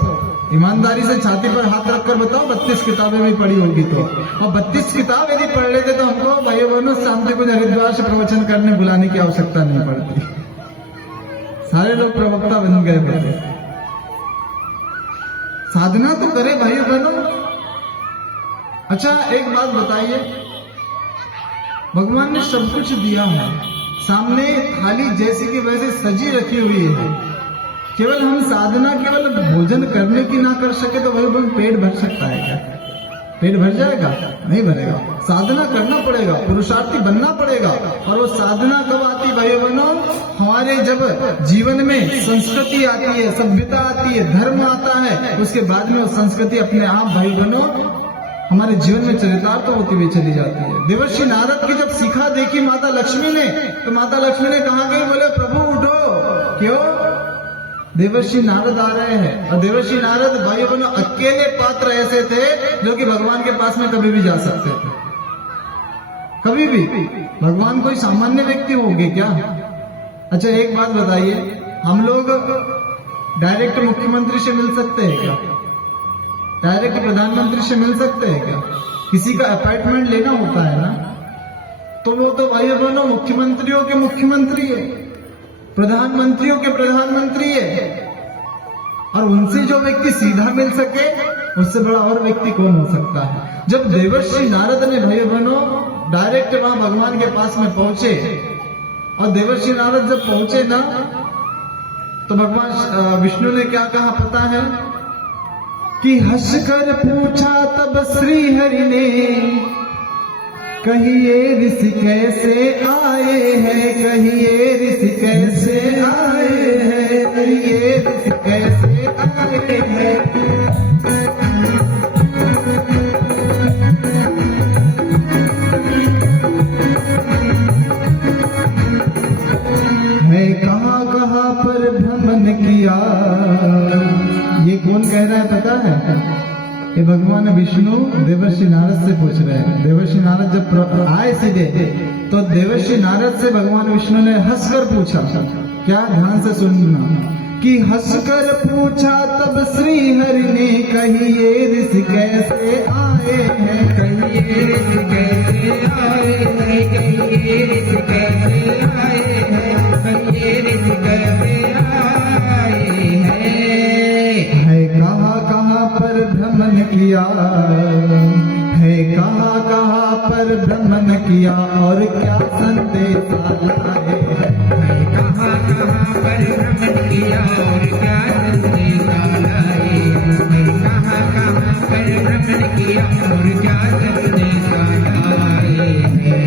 ईमानदारी से छाती पर हाथ रखकर बताओ 32 किताबें भी पढ़ी होगी तो। और 32 किताब यदि पढ़ लेते तो हमको भाइयों बहनों शांति को हरिद्वार से प्रवचन करने बुलाने की आवश्यकता नहीं पड़ती। सारे लोग प्रवक्ता बन गए बोले। साधना तो करे भाइयों बहनों। अच्छा एक बात बताइए, भगवान ने सब कुछ दिया है, सामने थाली जैसी की वैसे सजी रखी हुई है। केवल हम साधना केवल भोजन करने की ना कर सके तो भाई पेट भर सकता है क्या? पेट भर जाएगा? नहीं भरेगा। साधना करना पड़ेगा, पुरुषार्थी बनना पड़ेगा। और वो साधना कब आती भाई बहनों? हमारे जब जीवन में संस्कृति आती है, सभ्यता आती है, धर्म आता है, उसके बाद में वो संस्कृति अपने आप भाई बहनों हमारे जीवन में चरितार्थ तो होती हुई चली जाती है। देवर्षि नारद की जब शिखा देखी माता लक्ष्मी ने, तो माता लक्ष्मी ने कहा गई, बोले प्रभु उठो। क्यों? देवर्षि नारद आ रहे हैं। और देवर्षि नारद भाई बहनों अकेले पात्र ऐसे थे जो कि भगवान के पास में कभी भी जा सकते थे, कभी भी। भगवान कोई सामान्य व्यक्ति होंगे क्या? अच्छा एक बात बताइए, हम लोग डायरेक्ट मुख्यमंत्री से मिल सकते हैं क्या? डायरेक्ट प्रधानमंत्री से मिल सकते हैं क्या? किसी का अपॉइंटमेंट लेना होता है ना, तो वो तो भाई बहनों मुख्यमंत्रियों के मुख्यमंत्री है, प्रधानमंत्रियों के प्रधानमंत्री है। और उनसे जो व्यक्ति सीधा मिल सके, उससे बड़ा और व्यक्ति कौन हो सकता है? जब देवर्षि नारद ने भाई बहनों डायरेक्ट वहां भगवान के पास में पहुंचे, और देवर्षि नारद जब पहुंचे ना, तो भगवान विष्णु ने क्या कहा पता है? कि हंसकर पूछा तब श्री हरि ने, कहिए ऋषि कैसे आए हैं, कहिए ऋषि कैसे आए हैं, कहिए ऋषि कैसे आए हैं। है कहाँ कहाँ पर भ्रमण किया। ये कौन कह रहा है पता है? ये भगवान विष्णु देवर्षि नारद से पूछ रहे हैं। देवर्षि नारद जब आए सीधे, तो देवर्षि नारद से भगवान विष्णु ने हंसकर पूछा, क्या? ध्यान से सुनना, कि हंसकर पूछा तब श्री हरि ने, कहिए ऋषि कैसे आए हैं, कहिए ऋषि कैसे आए हैं, कहिए ऋषि कैसे आए हैं, कहिए ऋषि कैसे आए हैं। है कहाँ कहाँ पर भ्रमण किया, है कहाँ कहाँ पर भ्रमण किया, और क्या संदेश लाए हैं। है कहाँ कहाँ पर भ्रमण किया, और क्या संदेश लाए हैं। कहाँ कहाँ पर भ्रमण किया, और क्या संदेश लाए हैं।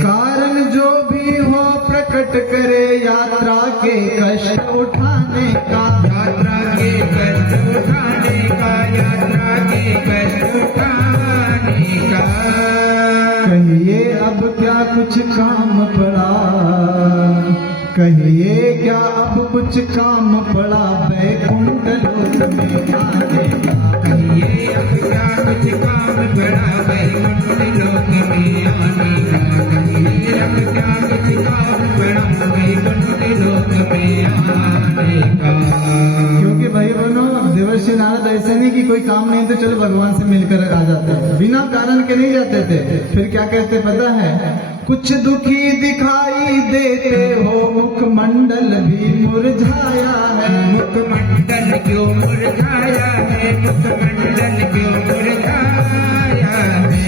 कारण जो भी हो प्रकट करे, यात्रा के कष्ट उठाने का, यात्रा के कष्ट उठाने का, यात्रा के कष्ट उठाने का। कहिए अब क्या कुछ काम पड़ा, कहिए क्या अब कुछ काम पड़ा, वैकुंठ लोक में आने का। कहिए अब क्या कुछ काम पड़ा, वैकुंठ लोक में आने का। कहिए अब क्या कुछ काम पड़ा, वैकुंठ लोक में आने का। क्योंकि भाई बहनों देवर्षि नारद ऐसे नहीं कि कोई काम नहीं तो चलो भगवान से मिलकर आ जाते हैं, बिना कारण के नहीं जाते थे। फिर क्या कहते पता है? कुछ दुखी दिखाई देते हो, मुखमंडल भी मुरझाया है। मुखमंडल क्यों मुरझाया है, मुखमंडल क्यों मुरझाया है।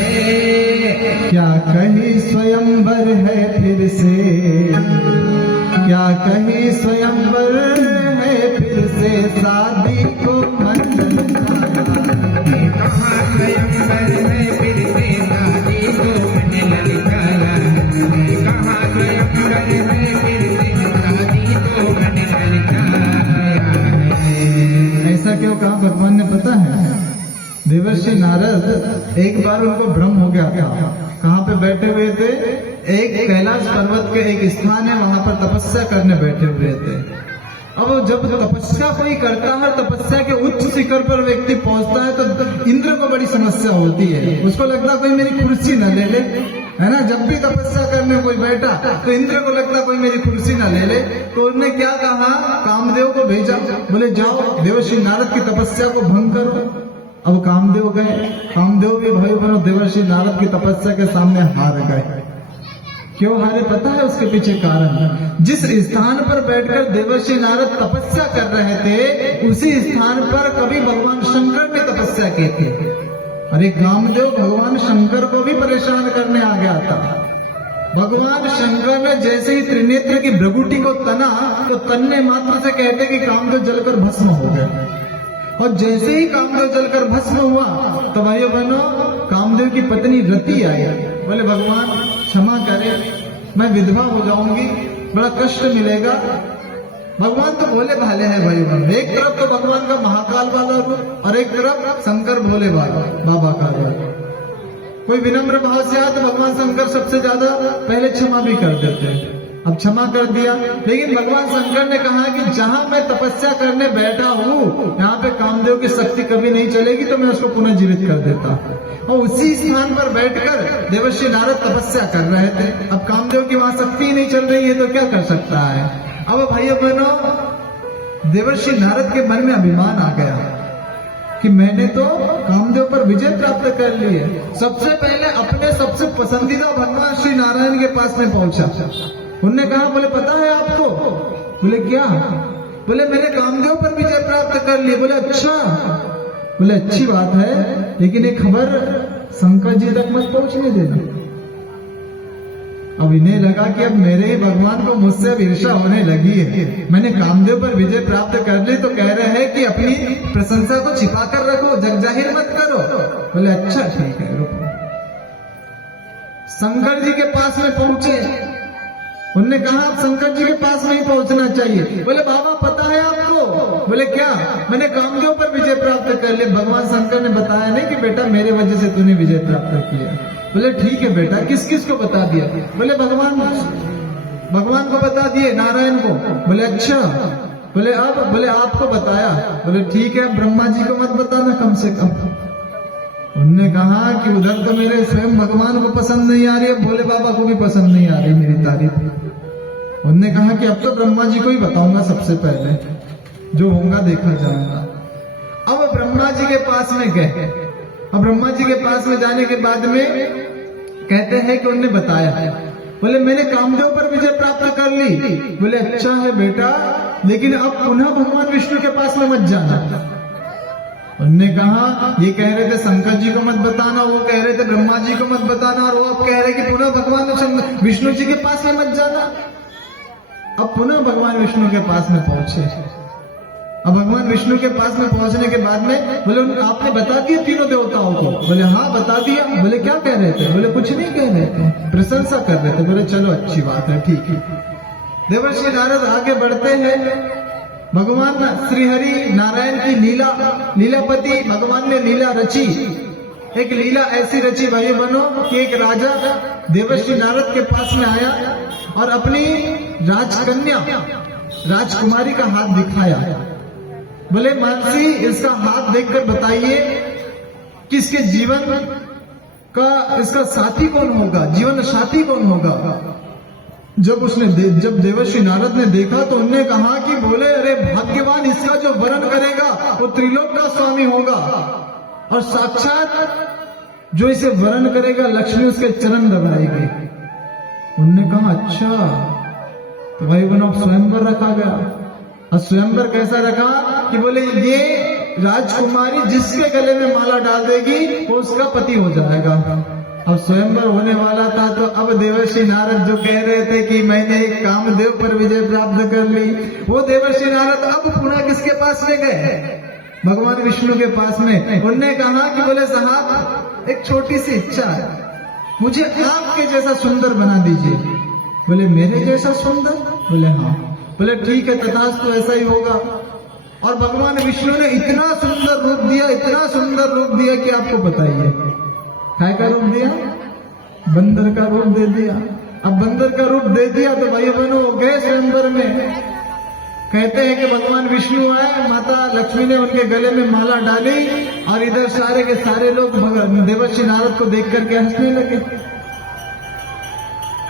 क्या कहीं स्वयंवर है फिर से, क्या कहीं स्वयंवर है फिर से, शादी को मंडल जाया। कहाँ स्वयंवर है फिर से, शादी को मंडल जाया। कहाँ स्वयंवर है फिर से, शादी को मंडल जाया। ऐसा क्यों कहा भगवान ने पता है? देवर्षि नारद एक बार उनको भ्रम हो गया था। कहाँ पे बैठे हुए थे? एक कैलाश पर्वत के एक स्थान है, वहां पर तपस्या करने बैठे हुए थे। अब जब तपस्या कोई करता है, तपस्या के उच्च शिखर पर व्यक्ति पहुंचता है, तो इंद्र को बड़ी समस्या होती है। उसको लगता कोई मेरी कुर्सी न ले ले, है ना। जब भी तपस्या करने कोई बैठा तो इंद्र को लगता कोई मेरी कुर्सी न ले ले। तो उन्होंने क्या कहा? कामदेव को भेजा, बोले जाओ देवर्षि नारद की तपस्या को भंग करो। अब कामदेव गए। कामदेव भी भाई बहनों देवर्षि नारद की तपस्या के सामने हार गए। क्यों हारे पता है? उसके पीछे कारण, जिस स्थान पर बैठकर देवर्षि नारद तपस्या कर रहे थे, उसी स्थान पर कभी भगवान शंकर ने तपस्या की थी। अरे कामदेव भगवान शंकर को भी परेशान करने आ गया था। भगवान शंकर ने जैसे ही त्रिनेत्र की भ्रगुटी को तना, तो तन्ने मात्र से कहते कि कामदेव जलकर भस्म हो गए। और जैसे ही कामदेव जलकर भस्म हुआ तो भाइयों बहनों, कामदेव की पत्नी रति आई। बोले भगवान क्षमा करे, मैं विधवा हो जाऊंगी, बड़ा कष्ट मिलेगा। भगवान तो भोले भाले हैं भाई बहन, एक तरफ तो भगवान का महाकाल वाला रूप और एक तरफ शंकर भोले वाला बाबा का रूप। कोई विनम्र भाव से आया तो भगवान शंकर सबसे ज्यादा पहले क्षमा भी कर देते हैं। अब क्षमा कर दिया, लेकिन भगवान शंकर ने कहा कि जहां मैं तपस्या करने बैठा हूँ, यहाँ पे कामदेव की शक्ति कभी नहीं चलेगी, तो मैं उसको पुनः जीवित कर देता। और उसी स्थान पर बैठकर देवर्षि नारद तपस्या कर रहे थे। अब कामदेव की वहां शक्ति ही नहीं चल रही है, तो क्या कर सकता है। अब भाइयों बहनों, देवर्षि नारद के मन में अभिमान आ गया कि मैंने तो कामदेव पर विजय प्राप्त कर ली है। सबसे पहले अपने सबसे पसंदीदा भगवान श्री नारायण के पास में पहुंचा। उनने कहा, बोले पता है आपको? बोले क्या? बोले मैंने कामदेव पर विजय प्राप्त कर ली। बोले अच्छा। बोले अच्छी बात है, लेकिन एक खबर शंकर जी तक मत पहुंचने देना। अब इन्हें लगा कि अब मेरे ही भगवान को मुझसे ईर्ष्या होने लगी है। मैंने कामदेव पर विजय प्राप्त कर ली, तो कह रहे हैं कि अपनी प्रशंसा को छिपा कर रखो, जग जाहिर मत करो। बोले अच्छा ठीक है, रुको। शंकर जी के पास में पहुंचे। उनने कहा आप शंकर जी के पास में ही पहुंचना चाहिए। बोले बाबा पता है आपको? बोले क्या? मैंने कामदेव पर विजय प्राप्त कर लिया। भगवान शंकर ने बताया नहीं कि बेटा मेरे वजह से तूने विजय प्राप्त किया। बोले ठीक है बेटा, किस किस को बता दिया? बोले भगवान को बता दिए, नारायण को। बोले अच्छा। बोले अब? बोले आपको बताया। बोले ठीक है, ब्रह्मा जी को मत बताना कम से कम। उनने कहा कि उधर तो मेरे स्वयं भगवान को पसंद नहीं आ रही है, भोले बाबा को भी पसंद नहीं आ रही मेरी तारीफ। उनने कहा कि अब तो ब्रह्मा जी को ही बताऊंगा सबसे पहले, जो होगा देखा जाएगा। अब ब्रह्मा जी के पास में गए। अब ब्रह्मा जी के पास में जाने के बाद में कहते हैं कि उन्होंने बताया, बोले मैंने कामदेव पर विजय प्राप्त कर ली। बोले अच्छा है बेटा, लेकिन अब पुनः भगवान विष्णु के पास में मत जाना। उन्होंने कहा, ये कह रहे थे शंकर जी को मत बताना, वो कह रहे थे ब्रह्मा जी को मत बताना, और वो अब कह रहे कि पुनः भगवान विष्णु जी के पास में मत जाना। अब पुनः भगवान विष्णु के पास में पहुंचे। अब भगवान विष्णु के पास में पहुंचने के बाद में बोले आपने बता दिया तीनों देवताओं को? बोले हाँ बता दिया। बोले क्या कह रहे थे? बोले कुछ नहीं कह रहे थे, प्रशंसा कर रहे थे। बोले चलो अच्छी बात है, ठीक है। देवर्षि नारद आगे बढ़ते हैं। भगवान श्री हरि नारायण की लीलापति भगवान ने लीला रची। एक लीला ऐसी रची भाई बनो कि एक राजा देवर्षि नारद के पास में आया और अपनी राजकन्या राजकुमारी का हाथ दिखाया। बोले मानसी, इसका हाथ देखकर बताइए कि इसके जीवन का इसका साथी कौन होगा, जीवन साथी कौन होगा। जब देवर्षि नारद ने देखा तो उन्होंने कहा कि बोले अरे भाग्यवान, इसका जो वरण करेगा वो त्रिलोक का स्वामी होगा, और साक्षात जो इसे वरण करेगा लक्ष्मी उसके चरण दबाएगी। उन्होंने कहा अच्छा। तो भाई बनो स्वयंवर रखा गया। और स्वयंवर कैसा रखा कि बोले ये राजकुमारी जिसके गले में माला डाल देगी वो उसका पति हो जाएगा। अब स्वयंवर होने वाला था, तो अब देवर्षि नारद जो कह रहे थे कि मैंने एक कामदेव पर विजय प्राप्त कर ली, वो देवर्षि नारद अब पुनः किसके पास में गए? भगवान विष्णु के पास में। उनने कहा कि बोले साहब एक छोटी सी इच्छा है, मुझे आपके जैसा सुंदर बना दीजिए। बोले मेरे जैसा सुंदर? बोले हाँ। बोले ठीक है, तथास्तु ऐसा ही होगा। और भगवान विष्णु ने इतना सुंदर रूप दिया, इतना सुंदर रूप दिया कि आपको बताइए काय का रूप दिया? बंदर का रूप दे दिया। अब बंदर का रूप दे दिया तो भाई बहनों गए स्वयंवर में। कहते हैं कि भगवान विष्णु आए, माता लक्ष्मी ने उनके गले में माला डाली, और इधर सारे के सारे लोग देवर्षि नारद को देख करके हंसने लगे।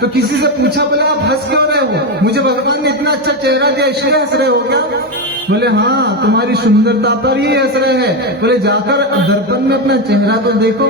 तो किसी से पूछा, बोले आप हंस क्यों रहे हो? मुझे भगवान ने इतना अच्छा चेहरा दिया इसलिए हंस रहे हो क्या? बोले हाँ, तुम्हारी सुंदरता पर ही हंस रहे हैं। बोले जाकर दर्पण में अपना चेहरा तो देखो।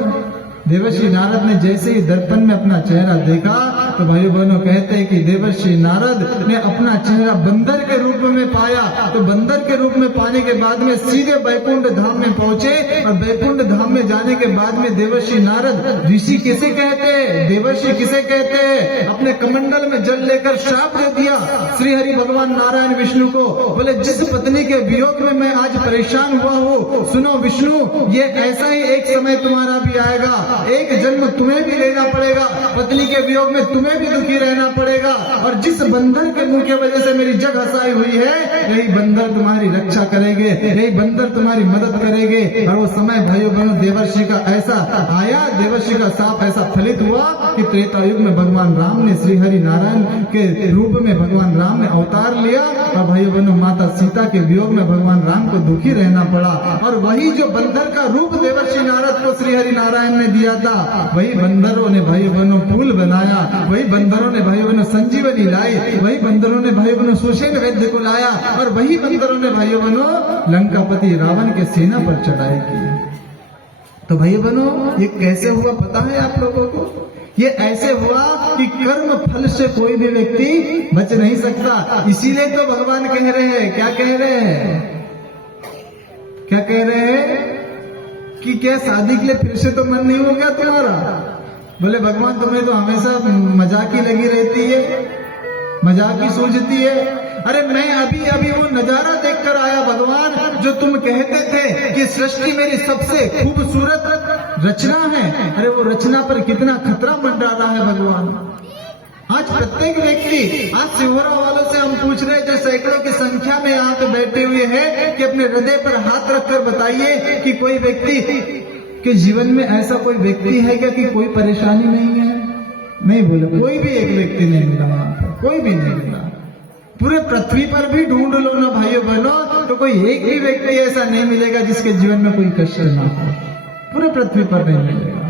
देवर्षि नारद ने जैसे ही दर्पण में अपना चेहरा देखा तो भाइयों बहनों कहते हैं कि देवर्षि नारद ने अपना चेहरा बंदर के रूप में पाया। तो बंदर के रूप में पाने के बाद में सीधे बैकुंठ धाम में पहुंचे और बैकुंठ धाम में जाने के बाद में देवर्षि नारद ऋषि किसे कहते हैं, देवर्षि किसे कहते हैं, अपने कमंडल में जल लेकर श्राप दे दिया श्री हरि भगवान नारायण विष्णु को। बोले जिस पत्नी के वियोग में मैं आज परेशान हुआ हूँ, सुनो विष्णु, ये ऐसा ही एक समय तुम्हारा भी आएगा, एक जन्म तुम्हें भी लेना पड़ेगा, पत्नी के वियोग में तुम्हें भी दुखी रहना पड़ेगा। और जिस बंदर के मुंह की वजह से मेरी जग हसाई हुई है, यही बंदर तुम्हारी रक्षा करेंगे, यही बंदर तुम्हारी मदद करेंगे। और वो समय भाइयों बहनों देवर्षि का ऐसा आया, देवर्षि का साप ऐसा फलित हुआ कि त्रेता युग में भगवान राम ने श्री हरि नारायण के रूप में भगवान राम ने अवतार लिया। और भाइयों बहनों माता सीता के वियोग में भगवान राम को दुखी रहना पड़ा। और वही जो बंदर का रूप देवर्षि नारद को श्री हरि नारायण ने दिया था, वही बंदरों ने भाइयों बहनों पुल बनाया, वही बंदरों ने भाइयों बहनों संजीवनी लाई, वही बंदरों ने भाइयों बहनों सुषेण वैद्य को लाया, और वही बंदरों ने भाइयों बहनों लंकापति रावण के सेना पर चढ़ाई की। तो भाइयों बहनों ये कैसे हुआ पता है आप लोगों को? ये ऐसे हुआ कि कर्म फल से कोई भी व्यक्ति बच नहीं सकता। इसीलिए तो भगवान कह रहे हैं, क्या कह रहे हैं, क्या कह रहे हैं कि क्या शादी के लिए फिर से तो मन नहीं हो गया तुम्हारा? बोले भगवान तुम्हें तो हमेशा मजाक ही लगी रहती है, मजाक ही सूझती है। अरे मैं अभी अभी वो नजारा देखकर आया भगवान, जो तुम कहते थे कि सृष्टि मेरी सबसे खूबसूरत रचना है। अरे वो रचना पर कितना खतरा मंडरा है भगवान। आज प्रत्येक व्यक्ति, आज सिहोरा वालों से हम पूछ रहे हैं जो सैकड़ों की संख्या में यहाँ पे बैठे हुए हैं, कि अपने हृदय पर हाथ रखकर बताइए कि कोई व्यक्ति के जीवन में ऐसा कोई व्यक्ति है क्या कि कोई परेशानी नहीं है? नहीं बोले, कोई भी एक व्यक्ति नहीं मिला वहां पर, कोई भी नहीं मिला। पूरे पृथ्वी पर भी ढूंढ लो ना भाइयों बहनों, तो कोई एक भी व्यक्ति ऐसा नहीं मिलेगा जिसके जीवन में कोई कष्ट ना हो, पूरे पृथ्वी पर नहीं मिलेगा।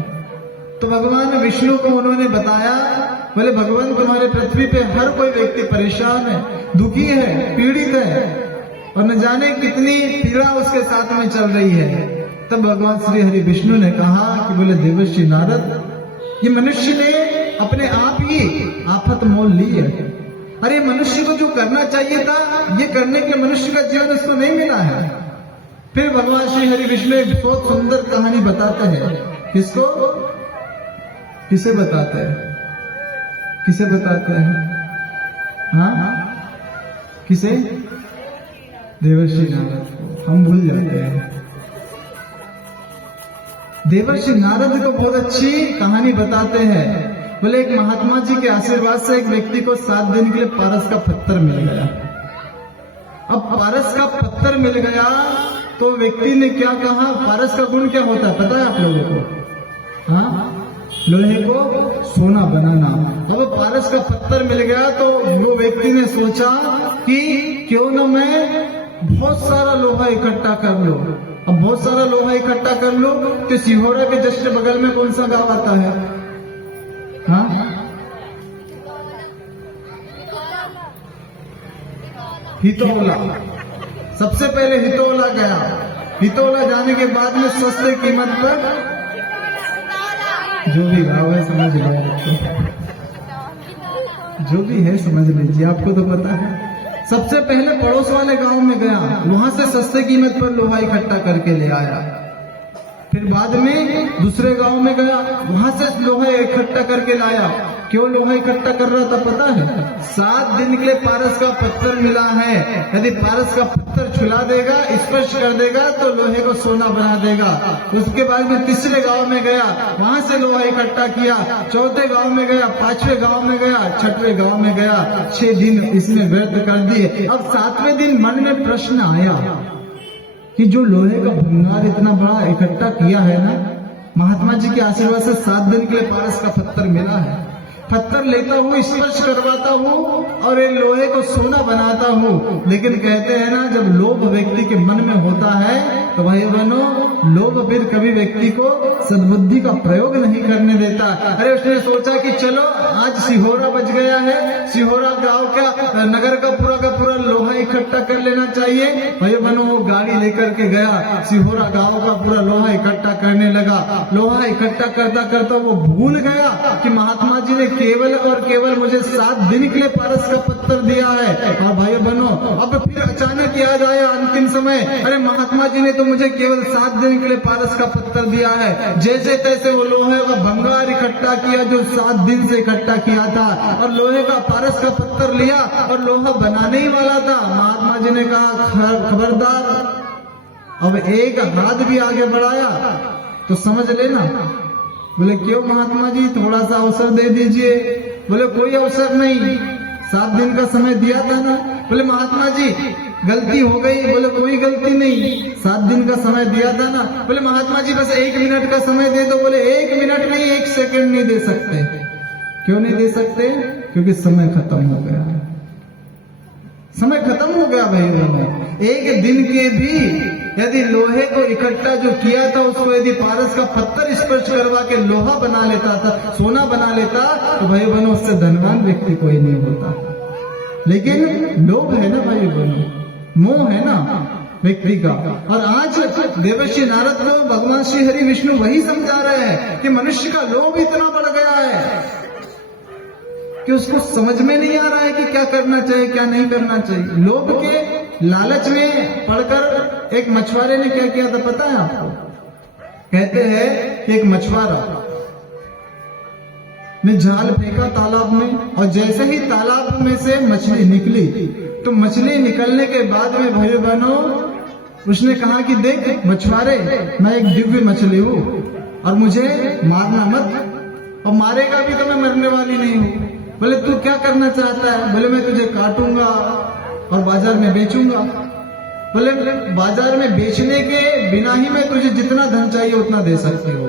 तो भगवान विष्णु को उन्होंने बताया, बोले भगवान तुम्हारे पृथ्वी पे हर कोई व्यक्ति परेशान है, दुखी है, पीड़ित है, और न जाने कितनी पीड़ा उसके साथ में चल रही है। तब भगवान श्री हरि विष्णु ने कहा कि बोले देवर्षि नारद, ये मनुष्य ने अपने आप ही आफत मोल ली है। अरे मनुष्य को जो करना चाहिए था, ये करने के मनुष्य का जीवन उसको नहीं मिला है। फिर भगवान श्री हरि विष्णु एक बहुत सुंदर कहानी बताते हैं। किसको, किसे बताते हैं, किसे बताते हैं? हाँ, किसे? देवर्षि नारद को। हम भूल जाते हैं। देवर्षि नारद को बहुत अच्छी कहानी बताते हैं। बोले एक महात्मा जी के आशीर्वाद से एक व्यक्ति को 7 दिन के लिए पारस का पत्थर मिल गया। अब पारस का पत्थर मिल गया तो व्यक्ति ने क्या कहा, पारस का गुण क्या होता है पता है आप लोगों को? हाँ, लोहे को सोना बनाना। जब पारस का पत्थर मिल गया तो वो व्यक्ति ने सोचा कि क्यों न मैं बहुत सारा लोहा इकट्ठा कर लो। अब बहुत सारा लोहा इकट्ठा कर लो तो सिहोरा के जस्ट बगल में कौन सा गांव आता है? हाँ, हितौला। सबसे पहले हितौला गया। हितौला जाने के बाद में सस्ते कीमत पर, जो भी गाँव है समझ लीजिए, जो भी है समझ लीजिए, आपको तो पता है। सबसे पहले पड़ोस वाले गांव में गया, वहां से सस्ते कीमत पर लोहा इकट्ठा करके ले आया। फिर बाद में दूसरे गांव में गया, वहां से लोहा इकट्ठा करके लाया। क्यों लोहा इकट्ठा कर रहा था पता है? 7 दिन के लिए पारस का पत्थर मिला है। यदि पारस का पत्थर छुला देगा, स्पर्श कर देगा तो लोहे को सोना बना देगा। उसके बाद में तीसरे गांव में गया, वहां से लोहा इकट्ठा किया। चौथे गांव में गया, 5वें गांव में गया, 6वें गांव में गया। 6 दिन इसने व्यर्थ कर दिए। अब 7वें दिन मन में प्रश्न आया कि जो लोहे का भंगार इतना बड़ा इकट्ठा किया है ना, महात्मा जी के आशीर्वाद से 7 दिन के लिए पारस का पत्थर मिला है। पत्थर लेता हूँ, स्पर्श करवाता हूँ और ये लोहे को सोना बनाता हूँ। लेकिन कहते हैं ना, जब लोभ व्यक्ति के मन में होता है तो भाई बहनों, लोभ फिर कभी व्यक्ति को सद्बुद्धि का प्रयोग नहीं करने देता। अरे उसने सोचा कि चलो आज सिहोरा बच गया है, सिहोरा गांव का नगर का पूरा लोहा इकट्ठा कर लेना चाहिए। भाई बहनों, वो गाड़ी लेकर के गया, सिहोरा गांव का पूरा लोहा इकट्ठा करने लगा। लोहा इकट्ठा करता करता वो भूल गया कि महात्मा जी ने केवल और केवल मुझे 7 दिन के लिए पारस का पत्थर दिया है। और भाई बहनों, अब फिर अचानक याद आया अंतिम समय, अरे महात्मा जी ने तो मुझे केवल 7 दिन के लिए पारस का पत्थर दिया है। जैसे तैसे वो लोहे का भंगार इकट्ठा किया जो 7 दिन से इकट्ठा किया था, और लोहे का पारस का पत्थर लिया और लोहा बनाने ही वाला था। महात्मा जी ने कहा, खबरदार, अब एक हाथ भी आगे बढ़ाया तो समझ लेना। बोले क्यों महात्मा जी, थोड़ा सा अवसर दे दीजिए। बोले कोई अवसर नहीं, 7 दिन का समय दिया था ना। बोले महात्मा जी गलती हो गई। बोले कोई गलती नहीं, 7 दिन का समय दिया था ना। बोले महात्मा जी बस 1 मिनट का समय दे दो। बोले 1 मिनट नहीं, 1 सेकंड नहीं दे सकते। क्यों नहीं दे सकते? क्योंकि समय खत्म हो गया, समय खत्म हो गया भाई बहनों। 1 दिन के भी यदि लोहे को इकट्ठा जो किया था उसको यदि पारस का पत्थर स्पर्श करवा के लोहा बना लेता था, सोना बना लेता, तो भाई बहनों उससे धनवान व्यक्ति कोई नहीं होता। लेकिन लोभ है ना भाई बहनों, मोह है ना व्यक्ति का। और आज देवर्षि नारद को भगवान श्री हरि विष्णु वही समझा रहे हैं कि मनुष्य का लोभ इतना बढ़ गया है कि उसको समझ में नहीं आ रहा है कि क्या करना चाहिए क्या नहीं करना चाहिए। लोभ के लालच में पड़कर एक मछुआरे ने क्या किया था पता है आपको? कहते हैं कि एक मछुआरा ने जाल फेंका तालाब में, और जैसे ही तालाब में से मछली निकली, तो मछली निकलने के बाद में भाई बहनों उसने कहा कि देख मछुआरे, मैं एक दिव्य मछली हूं और मुझे मारना मत, और मारेगा भी तो मैं मरने वाली नहीं हूं। बोले तू क्या करना चाहता है? बोले मैं तुझे काटूंगा और बाजार में बेचूंगा। बोले बाजार में बेचने के बिना ही मैं तुझे जितना धन चाहिए उतना दे सकती हूँ।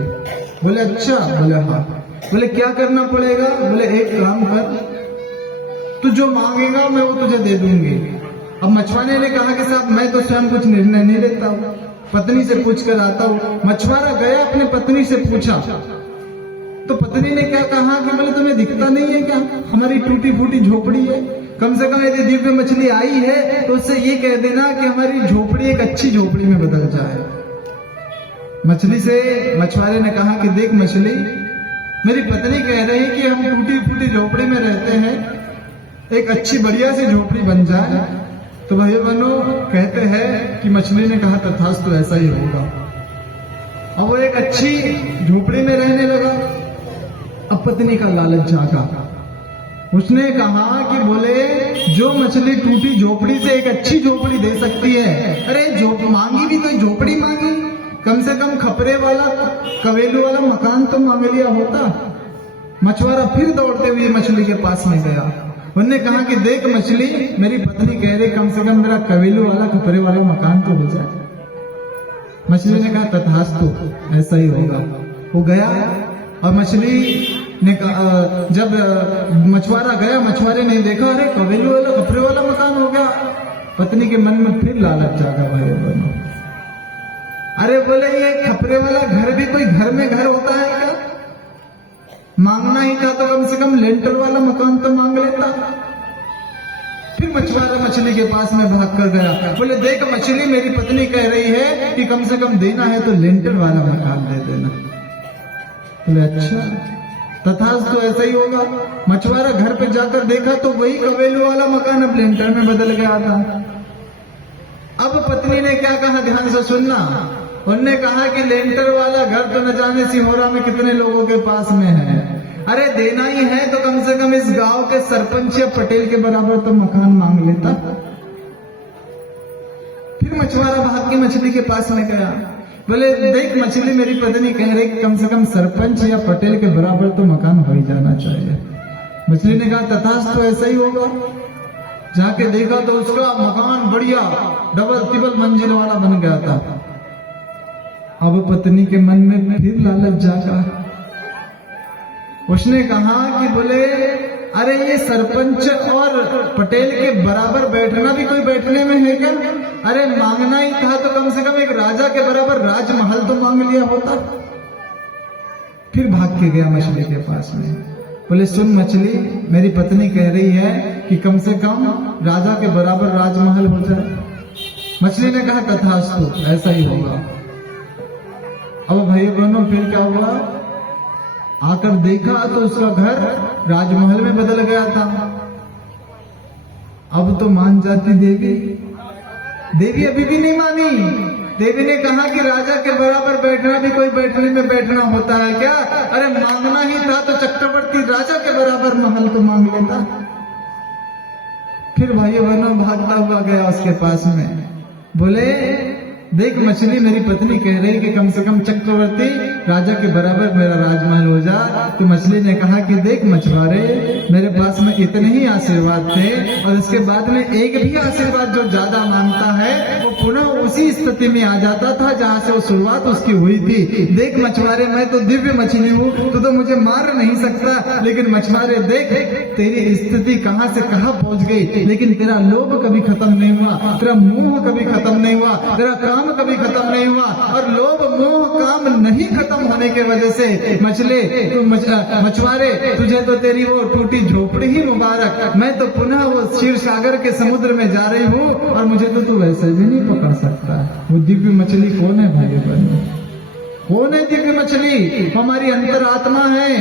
बोले अच्छा। बोले हाँ। बोले क्या करना पड़ेगा? बोले एक काम कर, तू जो मांगेगा मैं वो तुझे दे दूंगी। अब मछुआरे ने कहा कि साहब मैं तो स्वयं कुछ निर्णय नहीं लेता हूँ, पत्नी से पूछ कर आता हूँ। मछुआरा गया अपने पत्नी से पूछा, तो पत्नी ने क्या कहा कि बोले तुम्हें दिखता नहीं है क्या, हमारी टूटी फूटी झोपड़ी है, कम से कम यदि दिव्य मछली आई है तो उससे ये कह देना कि हमारी झोपड़ी एक अच्छी झोपड़ी में बदल जाए। मछली से मछुआरे ने कहा कि देख मछली, मेरी पत्नी कह रही कि हम टूटी फूटी झोपड़ी में रहते हैं, एक अच्छी बढ़िया सी झोपड़ी बन जाए। तो भाई बहनों कहते हैं कि मछली ने कहा तथास्तु, ऐसा ही होगा। अब वो एक अच्छी झोपड़ी में रहने लगा। अब पत्नी का लालच जागा, उसने कहा कि बोले जो मछली टूटी झोपड़ी से एक अच्छी झोपड़ी दे सकती है, अरे मांगी भी तो झोपड़ी मांगी, कम से कम खपरे वाला कवेलू वाला मकान तो मांग लिया होता। मछुआरा फिर दौड़ते हुए मछली के पास में गया, उन्होंने कहा कि देख मछली, मेरी पत्नी कह रही कम से कम मेरा कवेलू वाला खपरे वाला मकान तो हो जाए। मछली ने कहा तथास्तु, ऐसा ही होगा। वो गया और मछली ने कहा, जब मछुआरा गया, मछुआरे ने देखा अरे कवेलू वाला खपरे वाला मकान हो गया। पत्नी के मन में फिर लालच जागा भाई बहनों। अरे बोले ये खपरे वाला घर भी कोई घर में घर होता है क्या? मांगना ही था तो कम से कम लेंटर वाला मकान तो मांग लेता। फिर मछुआरा मछली के पास में भाग कर गया, बोले देख मछली, मेरी पत्नी कह रही है कि कम से कम देना है तो लेंटर वाला मकान दे देना। बोले अच्छा, तथास्तु, तो ऐसा ही होगा। मछुआरा घर पे जाकर देखा तो वही कवेलू वाला मकान अब लेंटर में बदल गया था। अब पत्नी ने क्या कहा, ध्यान से सुनना। उन्होंने कहा कि लेंटर वाला घर तो न जाने सिहोरा में कितने लोगों के पास में है, अरे देना ही है तो कम से कम इस गांव के सरपंच या पटेल के बराबर तो मकान मांग लेता। फिर मछुआरा भाग के मछली के पास में गया, बोले देख मछली, मेरी पत्नी कह रही कम से कम सरपंच या पटेल के बराबर तो मकान हो ही जाना चाहिए। मछली ने कहा तथास्तु, तो ऐसा ही होगा। जाके देखा तो उसका मकान बढ़िया डबल ट्रिपल मंजिल वाला बन गया था। अब पत्नी के मन में फिर लालच जागा, उसने कहा कि बोले अरे ये सरपंच और पटेल के बराबर बैठना भी कोई बैठने में है क्या? अरे मांगना ही था तो कम से कम एक राजा के बराबर राजमहल तो मांग लिया होता। फिर भाग के गया मछली के पास में, बोले सुन मछली, मेरी पत्नी कह रही है कि कम से कम राजा के बराबर राजमहल हो जाए। मछली ने कहा तथास्तु, ऐसा ही होगा। अब भाई बहनों फिर क्या हुआ, आकर देखा तो उसका घर राजमहल में बदल गया था। अब तो मान जाती देवी, देवी अभी भी नहीं मानी। देवी ने कहा कि राजा के बराबर बैठना भी कोई बैठने में बैठना होता है क्या? अरे मांगना ही था तो चक्रवर्ती राजा के बराबर महल तो मांग लेता। फिर भाइयों बहनों भागता हुआ गया उसके पास में, बोले देख मछली, मेरी पत्नी कह रही कि कम से कम चक्रवर्ती राजा के बराबर मेरा राजमहल हो जा। तो मछली ने कहा कि देख मछुआरे, मेरे पास में इतने ही आशीर्वाद थे और इसके बाद में एक भी आशीर्वाद जो ज्यादा मांगता है वो पुनः उसी स्थिति में आ जाता था जहाँ से वो शुरुआत उसकी हुई थी। देख मछुआरे, मैं तो दिव्य मछली हूँ, तो मुझे मार नहीं सकता, लेकिन मछुआरे देख तेरी स्थिति कहाँ से कहाँ पहुंच गई, लेकिन तेरा लोभ कभी खत्म नहीं हुआ, तेरा मोह कभी खत्म नहीं हुआ, तेरा काम कभी खत्म नहीं हुआ। और लोभ मोह काम नहीं खत्म होने के वजह से मछली तू मछुआरे, तुझे तो तेरी वो टूटी झोपड़ी ही मुबारक। मैं तो पुनः वो क्षीर सागर के समुद्र में जा रही हूँ और मुझे तो तू वैसे भी नहीं पकड़ सकता। वो दिव्य मछली कौन है भाई बहनों? कौन है दिव्य मछली? हमारी अंतरात्मा है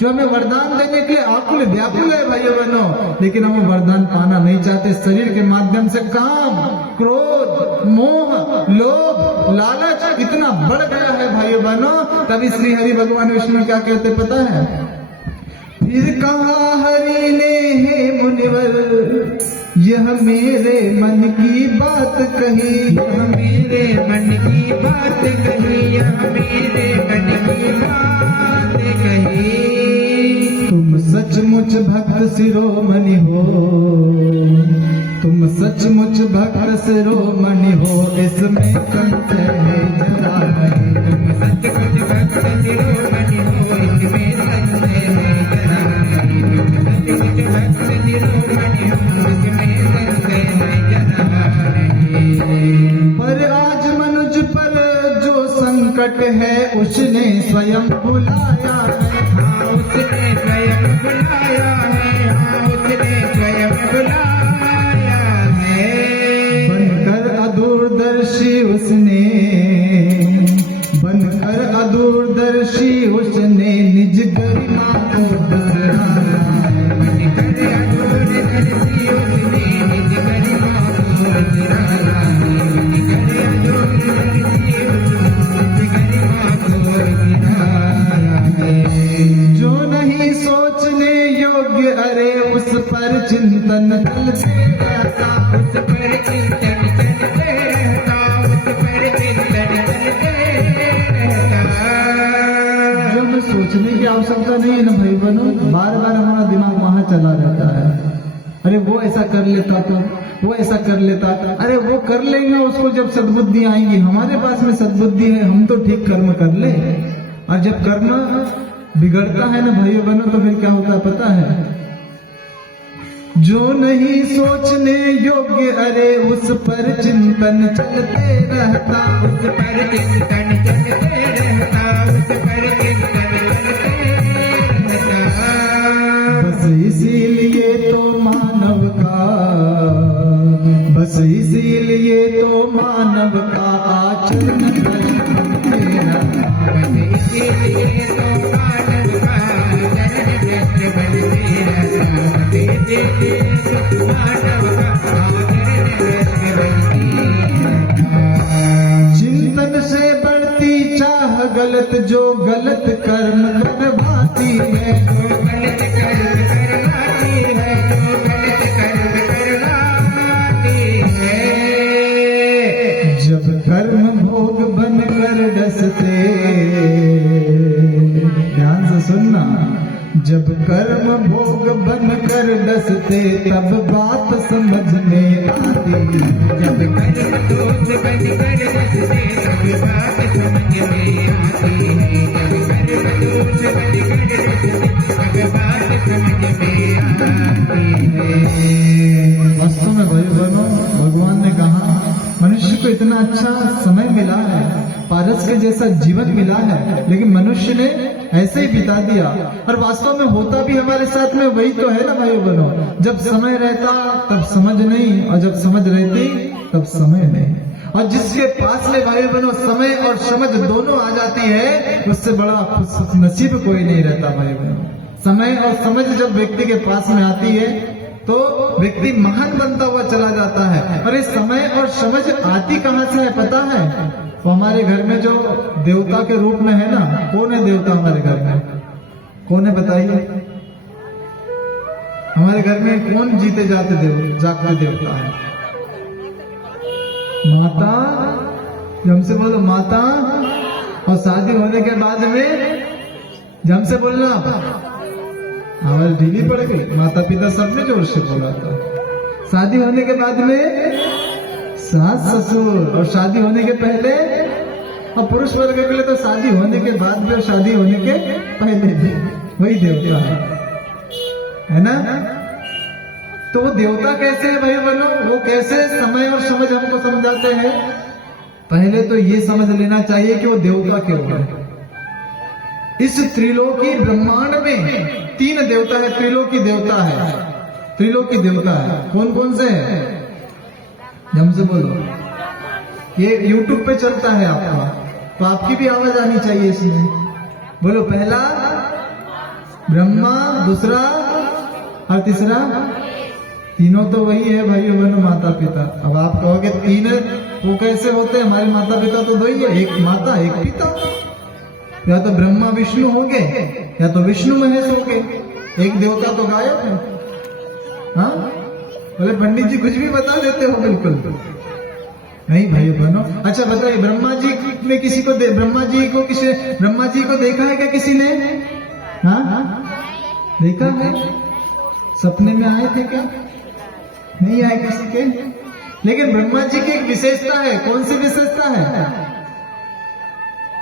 जो हमें वरदान देने के लिए आकुल व्याकुल है भाइयों बहनों, लेकिन हम वरदान पाना नहीं चाहते। शरीर के माध्यम से काम, क्रोध, मोह, लोभ, लालच इतना बढ़ गया है भाइयों बहनों। तभी श्री हरि भगवान विष्णु क्या कहते पता है? फिर कहा हरि ने हे मुनिवर, यह मेरे मन की बात कही, यह मेरे मन की बात कही, यह मेरे मन की बात कही। तुम सचमुच भक्त शिरोमणि हो, तुम सचमुच भक्त शिरोमणि हो, इसमें संशय है जरा नहीं। तुम सचमुच भक्त शिरोमणि हो, इसमें संशय है जरा नहीं। तुम सचमुच भक्त शिरोमणि हो, इसमें संशय है जरा नहीं। पर आज मनुज पर जो संकट है उसने स्वयं बुलाया है, हाँ उसने स्वयं बुलाया है, हाँ उसने स्वयं बुलाया है। बनकर अदूरदर्शी उसने, बनकर अदूरदर्शी उसने निज गरिमा को बिसराया है। बनकर अदूरदर्शी उसने निज गरिमा को बिसराया है। बनकर अदूरदर्शी उसने निज गरिमा को बिसराया है। जो नहीं सोचने योग्य अरे उस पर चिंतन चलते रहता, उस पर चिंतन चलते रहता, उस पर चिंतन चलते रहता। जो हमें सोचने की आवश्यकता नहीं है ना भाई बहनों, बार बार हमारा दिमाग वहां चला रहता है। अरे वो ऐसा कर लेता तो, वो ऐसा कर लेता, अरे वो कर लेंगे, उसको जब सद्बुद्धि आएंगी। हमारे पास में सद्बुद्धि है, हम तो ठीक कर्म कर ले। और जब कर्म बिगड़ता है ना भाइयों बहनों, तो फिर क्या होता है पता है? जो नहीं सोचने योग्य अरे उस पर चिंतन चलते रहता, उस पर चिंतन चलते रहता, उस पर चिंतन चलते रहता। बस इसीलिए तो मानव का, बस इसीलिए तो मानव का आचरण तेरा, बस इसीलिए तो मानव का चरण भ्रष्ट बनते रहता, बस इसीलिए तो मानव का आचरण भ्रष्ट बनते रहता। चिंतन से बढ़ती चाह गलत, जो गलत कर्म करवाती है, जो गलत कर्म करवाती है, जो गलत कर्म करवाती है। जब कर्म भोग बनकर डसते, ध्यान से सुनना, जब कर्म भोग बनकर डसते तब बात समझ में आती। जब कर्म दोष बनकर डसते तब बात समझ में आती है। जब कर्म दोष बनकर डसते तब बात समझ में आती है। वास्तव में भाई बहनों, भगवान ने कहा को इतना अच्छा समय मिला है, पारस के जैसा जीवन मिला है, लेकिन मनुष्य ने ऐसे ही बिता दिया। और वास्तव में होता भी हमारे साथ में वही तो है ना भाइयों बहनों, जब समय रहता तब समझ नहीं, और जब समझ रहती तब समय नहीं। और जिसके पास में भाइयों बहनों समय और समझ दोनों आ जाती है, उससे बड़ा खुश नसीब कोई नहीं रहता भाइयों बहनों। समय और समझ जब व्यक्ति के पास में आती है तो व्यक्ति महान बनता हुआ चला जाता है। और इस समय और समझ आती कहां से है पता है? वो हमारे घर में जो देवता के रूप में है ना, कौन है देवता हमारे घर में? कौन है बताइए? हमारे घर में कौन जीते जागते देवता है? माता। हमसे बोलो माता। और शादी होने के बाद में जम से बोलना, आवाज ढीली पड़ गई। माता पिता सबने जोर से बोला था। शादी होने के बाद में सास ससुर, और शादी होने के पहले, और पुरुष वर्ग के लिए तो शादी होने के बाद भी और शादी होने के पहले भी वही देवता है ना? तो वो देवता कैसे है भाई बनो? वो कैसे समय और समझ हमको समझाते हैं? पहले तो ये समझ लेना चाहिए कि वो देवता क्यों है। इस त्रिलोकी ब्रह्मांड में 3 देवता है, त्रिलोकी देवता है, त्रिलोकी देवता है। कौन कौन से है? हमसे बोलो। ये YouTube पे चलता है आपका, तो आपकी भी आवाज आनी चाहिए इसमें। बोलो। पहला ब्रह्मा, दूसरा और तीसरा। तीनों तो वही है भाइयों बहनों, माता पिता। अब आप कहोगे 3 वो कैसे होते हैं? हमारे माता पिता तो 2 ही है, एक माता एक पिता। या तो ब्रह्मा विष्णु होंगे या तो विष्णु महेश होंगे, एक देवता तो गायब है। हाँ बोले पंडित जी कुछ भी बता देते हो। बिल्कुल नहीं भाई बहनों। अच्छा बताइए, ब्रह्मा जी ने किसी को ब्रह्मा जी को देखा है क्या किसी ने? हाँ देखा है? सपने में आए थे क्या? नहीं आए किसी के। लेकिन ब्रह्मा जी की एक विशेषता है। कौन सी विशेषता है?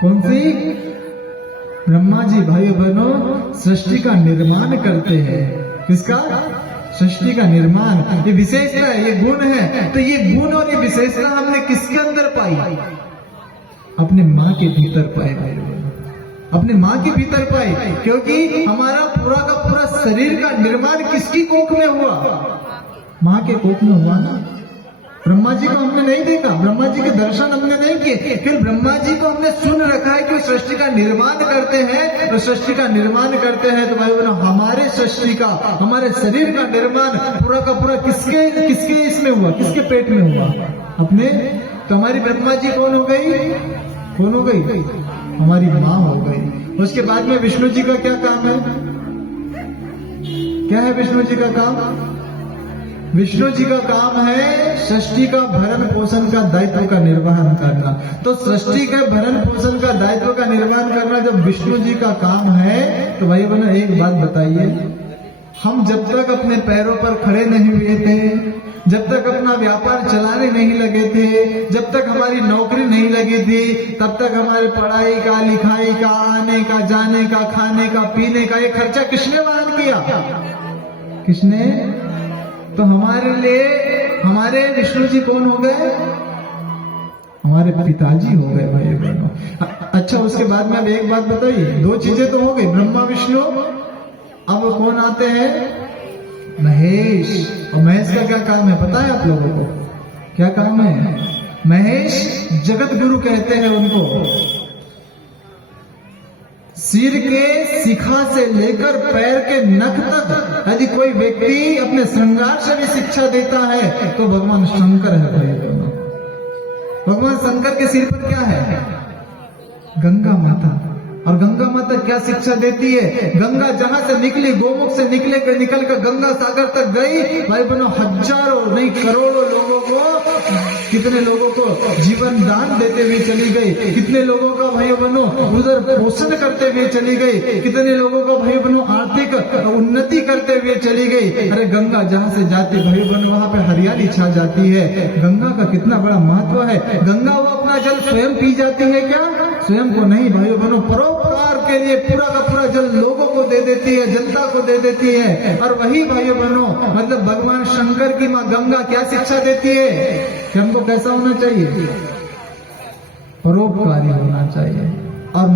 कौन सी? ब्रह्मा जी भाइयों बहनों सृष्टि का निर्माण करते हैं। किसका? सृष्टि का निर्माण। ये विशेषता है, ये गुण है। तो ये गुण और ये विशेषता हमने किसके अंदर पाई? अपने माँ के भीतर पाई भाइयों बहनों, अपने माँ के भीतर पाई। क्योंकि हमारा पूरा का पूरा शरीर का निर्माण किसकी कोख में हुआ? माँ के कोख में हुआ ना। ब्रह्मा जी को हमने नहीं देखा, ब्रह्मा जी के दर्शन हमने नहीं किए, फिर ब्रह्मा जी को हमने सुन रखा है कि सृष्टि का निर्माण करते हैं। और सृष्टि का निर्माण करते हैं तो भाई बहनों हमारे सृष्टि का, हमारे शरीर का निर्माण पूरा का पूरा किसके इसमें हुआ? किसके पेट में हुआ? अपने। तो हमारी ब्रह्मा जी कौन हो गई? कौन हो गई? हमारी माँ हो गई। उसके बाद में विष्णु जी का क्या काम है? क्या है विष्णु जी का काम? विष्णु जी का काम है सृष्टि का भरण पोषण का दायित्व का निर्वहन करना। तो सृष्टि के भरण पोषण का दायित्व का निर्वहन करना जब विष्णु जी का काम है, तो भाई बहनों एक बात बताइए, हम जब तक अपने पैरों पर खड़े नहीं हुए थे, जब तक अपना व्यापार चलाने नहीं लगे थे, जब तक हमारी नौकरी नहीं लगी थी, तब तक हमारे पढ़ाई का, लिखाई का, आने का, जाने का, खाने का, पीने का ये खर्चा किसने वहन किया? किसने? तो हमारे लिए हमारे विष्णु जी कौन हो गए? हमारे पिताजी हो गए भाई बहनों। अच्छा उसके बाद में अब एक बात बताइए, 2 चीजें तो हो गई, ब्रह्मा विष्णु। अब कौन आते हैं? महेश। और महेश का क्या काम है पता है आप लोगों को? क्या काम है? महेश जगत गुरु कहते हैं उनको। सिर के शिखा से लेकर पैर के नख तक यदि कोई व्यक्ति अपने श्रृंगार से भी शिक्षा देता है तो भगवान शंकर है भाई बहनों। भगवान शंकर के सिर पर क्या है? गंगा माता। और गंगा माता क्या शिक्षा देती है? गंगा जहां से निकली, गोमुख से निकल कर गंगा सागर तक गई भाई बहनों, हजारों नहीं करोड़ों लोगों को, कितने लोगों को जीवन दान देते हुए चली गई, कितने लोगों का भाई बहनों उधर पोषण करते हुए चली गई, कितने लोगों का भाई बहनों आर्थिक उन्नति करते हुए चली गई। अरे गंगा जहां से जाती भाई बहनों वहां पे हरियाली छा जाती है। गंगा का कितना बड़ा महत्व है। गंगा वो अपना जल स्वयं पी जाती है क्या? स्वयं को नहीं भाइयों बहनों, परोपकार के लिए पूरा का पूरा जल लोगों को दे देती है, जनता को दे देती है। और वही भाइयों बहनों मतलब भगवान शंकर की माँ गंगा क्या शिक्षा देती है कि हमको कैसा होना चाहिए? परोपकारी होना चाहिए।